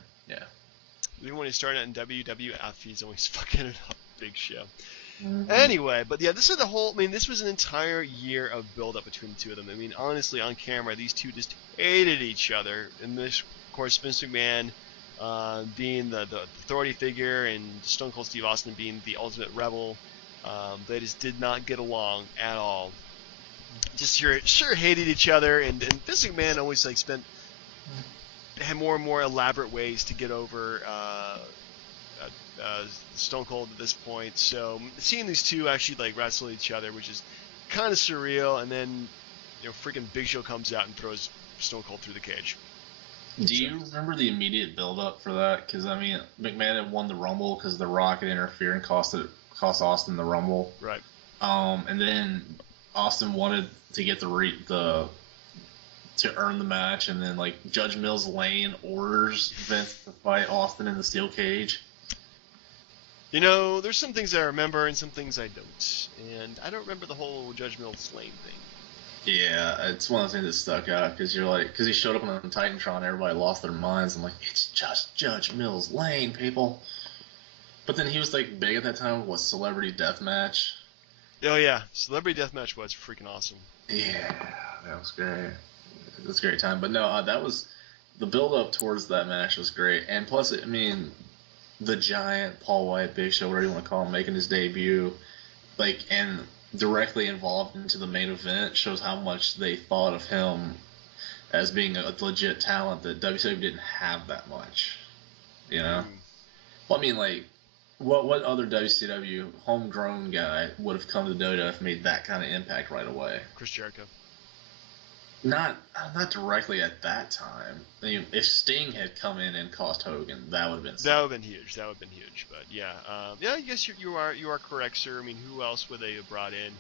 Even when he started out in WWF, he's always fucking it up. Big Show. Mm-hmm. Anyway, but yeah, this was an entire year of build-up between the two of them. I mean, honestly, on camera, these two just hated each other. And this, of course, Vince McMahon being the authority figure and Stone Cold Steve Austin being the ultimate rebel. They just did not get along at all. Just sure hated each other, and Vince McMahon always had more and more elaborate ways to get over Stone Cold at this point. So seeing these two actually like wrestle each other, which is kind of surreal, and then freaking Big Show comes out and throws Stone Cold through the cage. Do you remember the immediate build-up for that? Because I mean, McMahon had won the Rumble because The Rock had interfered and cost Austin the Rumble. Right. And then Austin wanted to get to earn the match, and then like Judge Mills Lane orders Vince to fight Austin in the steel cage. You know, there's some things I remember and some things I don't. And I don't remember the whole Judge Mills Lane thing. Yeah, it's one of the things that stuck out because you're like, because he showed up on the Titantron, everybody lost their minds. I'm like, it's just Judge Mills Lane, people. But then he was like big at that time. What, Celebrity Deathmatch? Oh yeah, Celebrity Deathmatch was freaking awesome. Yeah, that was great. It was a great time. But no, that was the build up towards that match was great. And plus, I mean, the Giant, Paul White, Big Show, whatever you want to call him, making his debut, like, and directly involved into the main event shows how much they thought of him as being a legit talent that WCW didn't have that much. You know? Well, I mean, like, what other WCW homegrown guy would have come to WWF and made that kind of impact right away? Chris Jericho. Not directly at that time. I mean, if Sting had come in and cost Hogan, that would have been something. That would have been huge. That would have been huge. But yeah, I guess you are correct, sir. I mean, who else would they have brought in?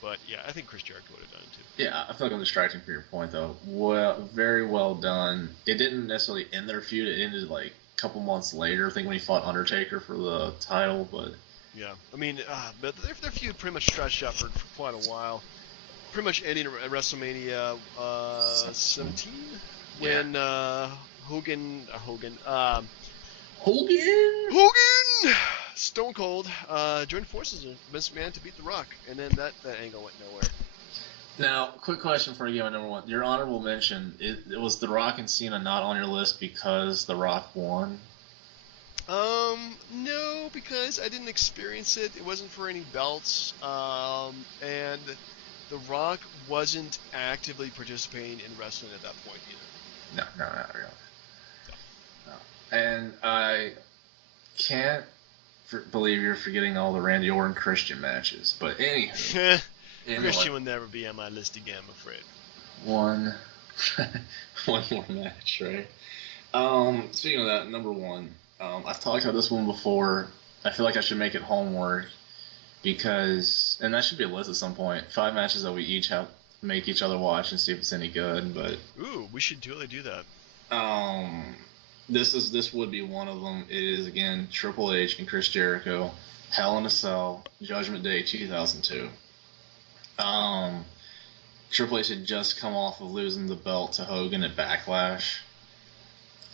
But yeah, I think Chris Jericho would have done it too. Yeah, I feel like I'm distracting for your point though. Well, very well done. It didn't necessarily end their feud. It ended like a couple months later. I think when he fought Undertaker for the title, but yeah, I mean, but their feud pretty much stretched out for quite a while. Pretty much ending at WrestleMania 17 when Hogan Stone Cold joined forces with Vince McMahon to beat The Rock, and then that angle went nowhere. Now, quick question for you on number one. Your honorable mention, it was The Rock and Cena not on your list because The Rock won? No, because I didn't experience it. It wasn't for any belts, and The Rock wasn't actively participating in wrestling at that point either. No, not really. No. And I can't believe you're forgetting all the Randy Orton Christian matches. But anywho. Christian will never be on my list again, I'm afraid. One more match, right? Speaking of that, number one. I've talked about this one before. I feel like I should make it homework. Because, and that should be a list at some point, 5 matches that we each have make each other watch and see if it's any good. But we should totally do that. This would be one of them. It is again Triple H and Chris Jericho, Hell in a Cell, Judgment Day 2002. Triple H had just come off of losing the belt to Hogan at Backlash,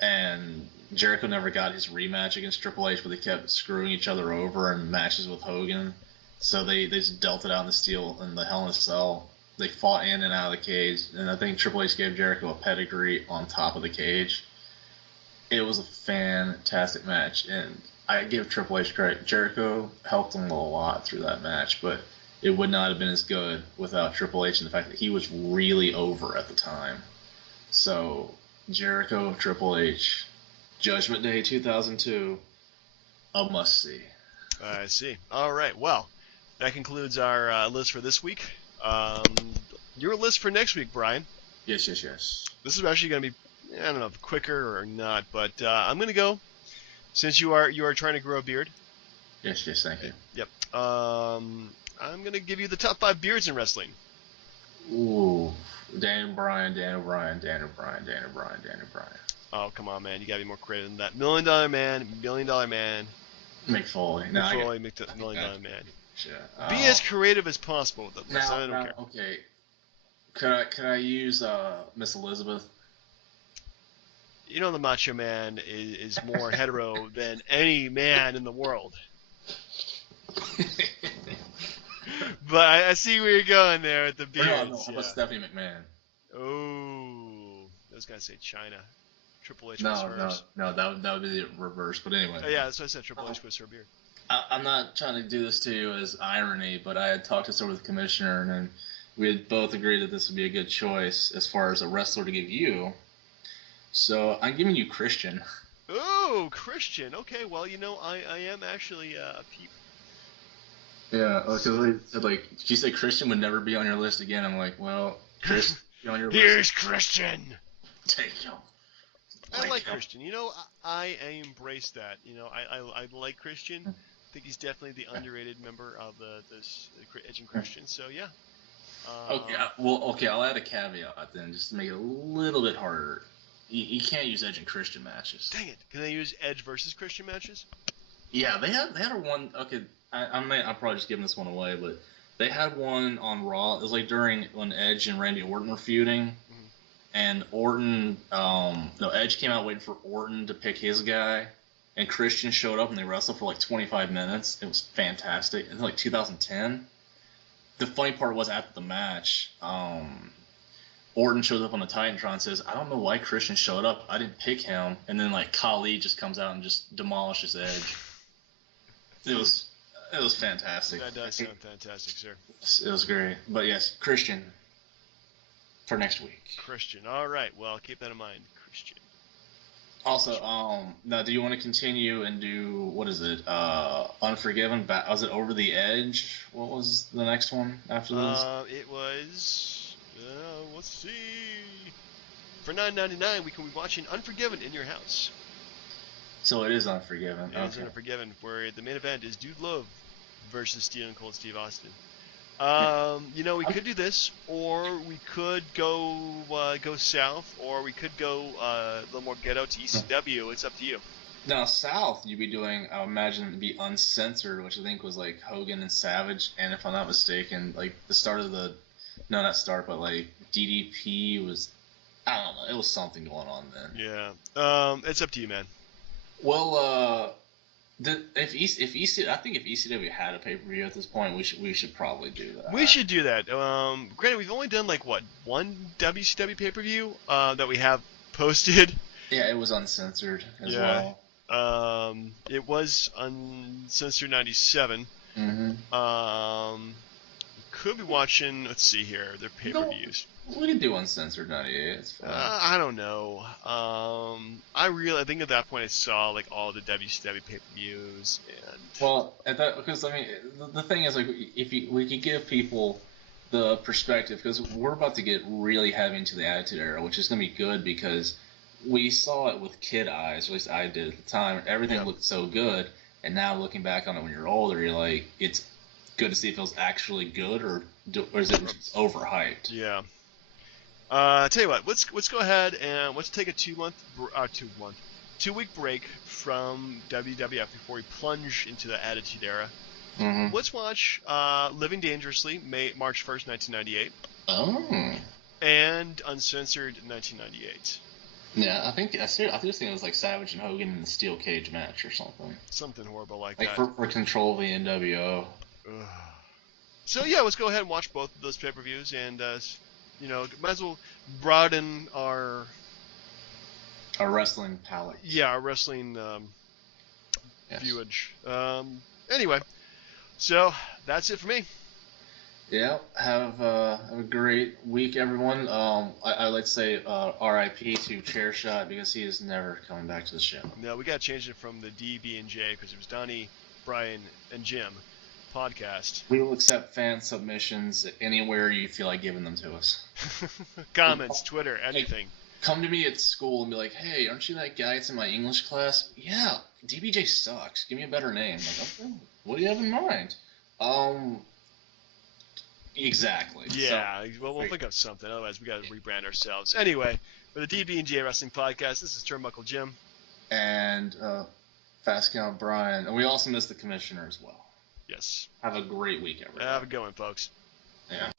and Jericho never got his rematch against Triple H, but they kept screwing each other over in matches with Hogan. So they just dealt it out in the steel in the Hell in a Cell. They fought in and out of the cage, and I think Triple H gave Jericho a pedigree on top of the cage. It was a fantastic match, and I give Triple H credit. Jericho helped him a lot through that match, but it would not have been as good without Triple H and the fact that he was really over at the time. So Jericho, Triple H, Judgment Day 2002, a must-see. I see. All right. Well, that concludes our list for this week. Your list for next week, Brian. Yes. This is actually going to be, I don't know if quicker or not, but I'm going to go, since you are trying to grow a beard. Yes, thank you. Yep. I'm going to give you the top 5 beards in wrestling. Ooh. Dan O'Brien. Oh, come on, man. You got to be more creative than that. $1 Million Man. Mick Foley. $1 Million Man. Yeah. Be as creative as possible with it. I don't care. Okay. Could I use Miss Elizabeth? You know the Macho Man is more hetero than any man in the world. But I see where you're going there with the beards. No, how about Stephanie McMahon? Oh, I was gonna say China. Triple H was hers. No, that would be the reverse. But anyway. Oh, yeah, that's what I said. Triple H was her beard. I'm not trying to do this to you as irony, but I had talked this over with the commissioner, and we had both agreed that this would be a good choice as far as a wrestler to give you. So I'm giving you Christian. Oh, Christian. Okay, well, I am actually a peep. Yeah, because like, she said Christian would never be on your list again. I'm like, well, Chris, on your list. Here's Christian. Take him. I like Christian. I embrace that. I like Christian. I think he's definitely the underrated member of this Edge and Christian. So yeah. Okay. I'll add a caveat then, just to make it a little bit harder. You can't use Edge and Christian matches. Dang it! Can they use Edge versus Christian matches? Yeah, they had one. Okay, I'm probably just giving this one away, but they had one on Raw. It was like during when Edge and Randy Orton were feuding, Mhm. and Orton, no, Edge came out waiting for Orton to pick his guy, and Christian showed up and they wrestled for like 25 minutes. It was fantastic. It was like 2010. The funny part was after the match, Orton shows up on the Titantron and says, "I don't know why Christian showed up. I didn't pick him." And then like Khali just comes out and just demolishes Edge. It was fantastic. That does sound fantastic, sir. It was great. But yes, Christian for next week. Christian. All right. Well, keep that in mind, Christian. Also, now do you want to continue and do what is it? Unforgiven. Was it Over the Edge? What was the next one after this? It was. Let's see. For $9.99, we can be watching Unforgiven in your house. So it is Unforgiven. It is Unforgiven, where the main event is Dude Love versus Stone Cold Steve Austin. We could do this, or we could go south, or we could go a little more ghetto to ECW. It's up to you. Now, south, you'd be doing, I would imagine, it'd be Uncensored, which I think was like Hogan and Savage, and if I'm not mistaken, like the start of the, no, not start, but like DDP was, I don't know, it was something going on then. Yeah. It's up to you, man. Well, if ECW had a pay-per-view at this point, we should probably do that. We should do that. Granted, we've only done like one WCW pay-per-view that we have posted. Yeah, it was Uncensored as well. It was Uncensored 97. Mm-hmm. Could be watching. Let's see here. Their pay-per-views. We could do Uncensored 98. It's fine. I don't know. I think at that point I saw like all the WCW pay-per-views and. Well, because I mean, the thing is like we could give people the perspective, because we're about to get really heavy into the Attitude Era, which is gonna be good because we saw it with kid eyes. At least I did at the time. Everything looked so good, and now looking back on it when you're older, you're like, it's good to see if it was actually good or is it overhyped. Yeah. Tell you what, let's go ahead and let's take a 2 week break from WWF before we plunge into the Attitude Era. Mm-hmm. Let's watch Living Dangerously, March 1st, 1998. Oh. And Uncensored 1998. Yeah, I just think it was like Savage and Hogan in the steel cage match or something. Something horrible like that. Like for control of the NWO. So yeah, let's go ahead and watch both of those pay-per-views, and might as well broaden our wrestling palette. Yeah, our wrestling viewage. Anyway, so that's it for me. Yeah, have a great week, everyone. I'd like to say R.I.P. to Chairshot, because he is never coming back to the show. No, we got to change it from the DB&J, because it was Donnie, Brian, and Jim podcast. We will accept fan submissions anywhere you feel like giving them to us. Comments, Twitter, anything. Come to me at school and be like, "Hey, aren't you that guy that's in my English class?" "Yeah, DB&J sucks. Give me a better name." Like, okay, what do you have in mind? Exactly. Yeah, well, we'll think of something. Otherwise, we got to rebrand ourselves. Anyway, for the DB&J Wrestling Podcast, this is Turnbuckle Jim. And Fast Count Brian. And we also missed the Commissioner as well. Yes. Have a great week, everybody. Have a good one, folks. Yeah.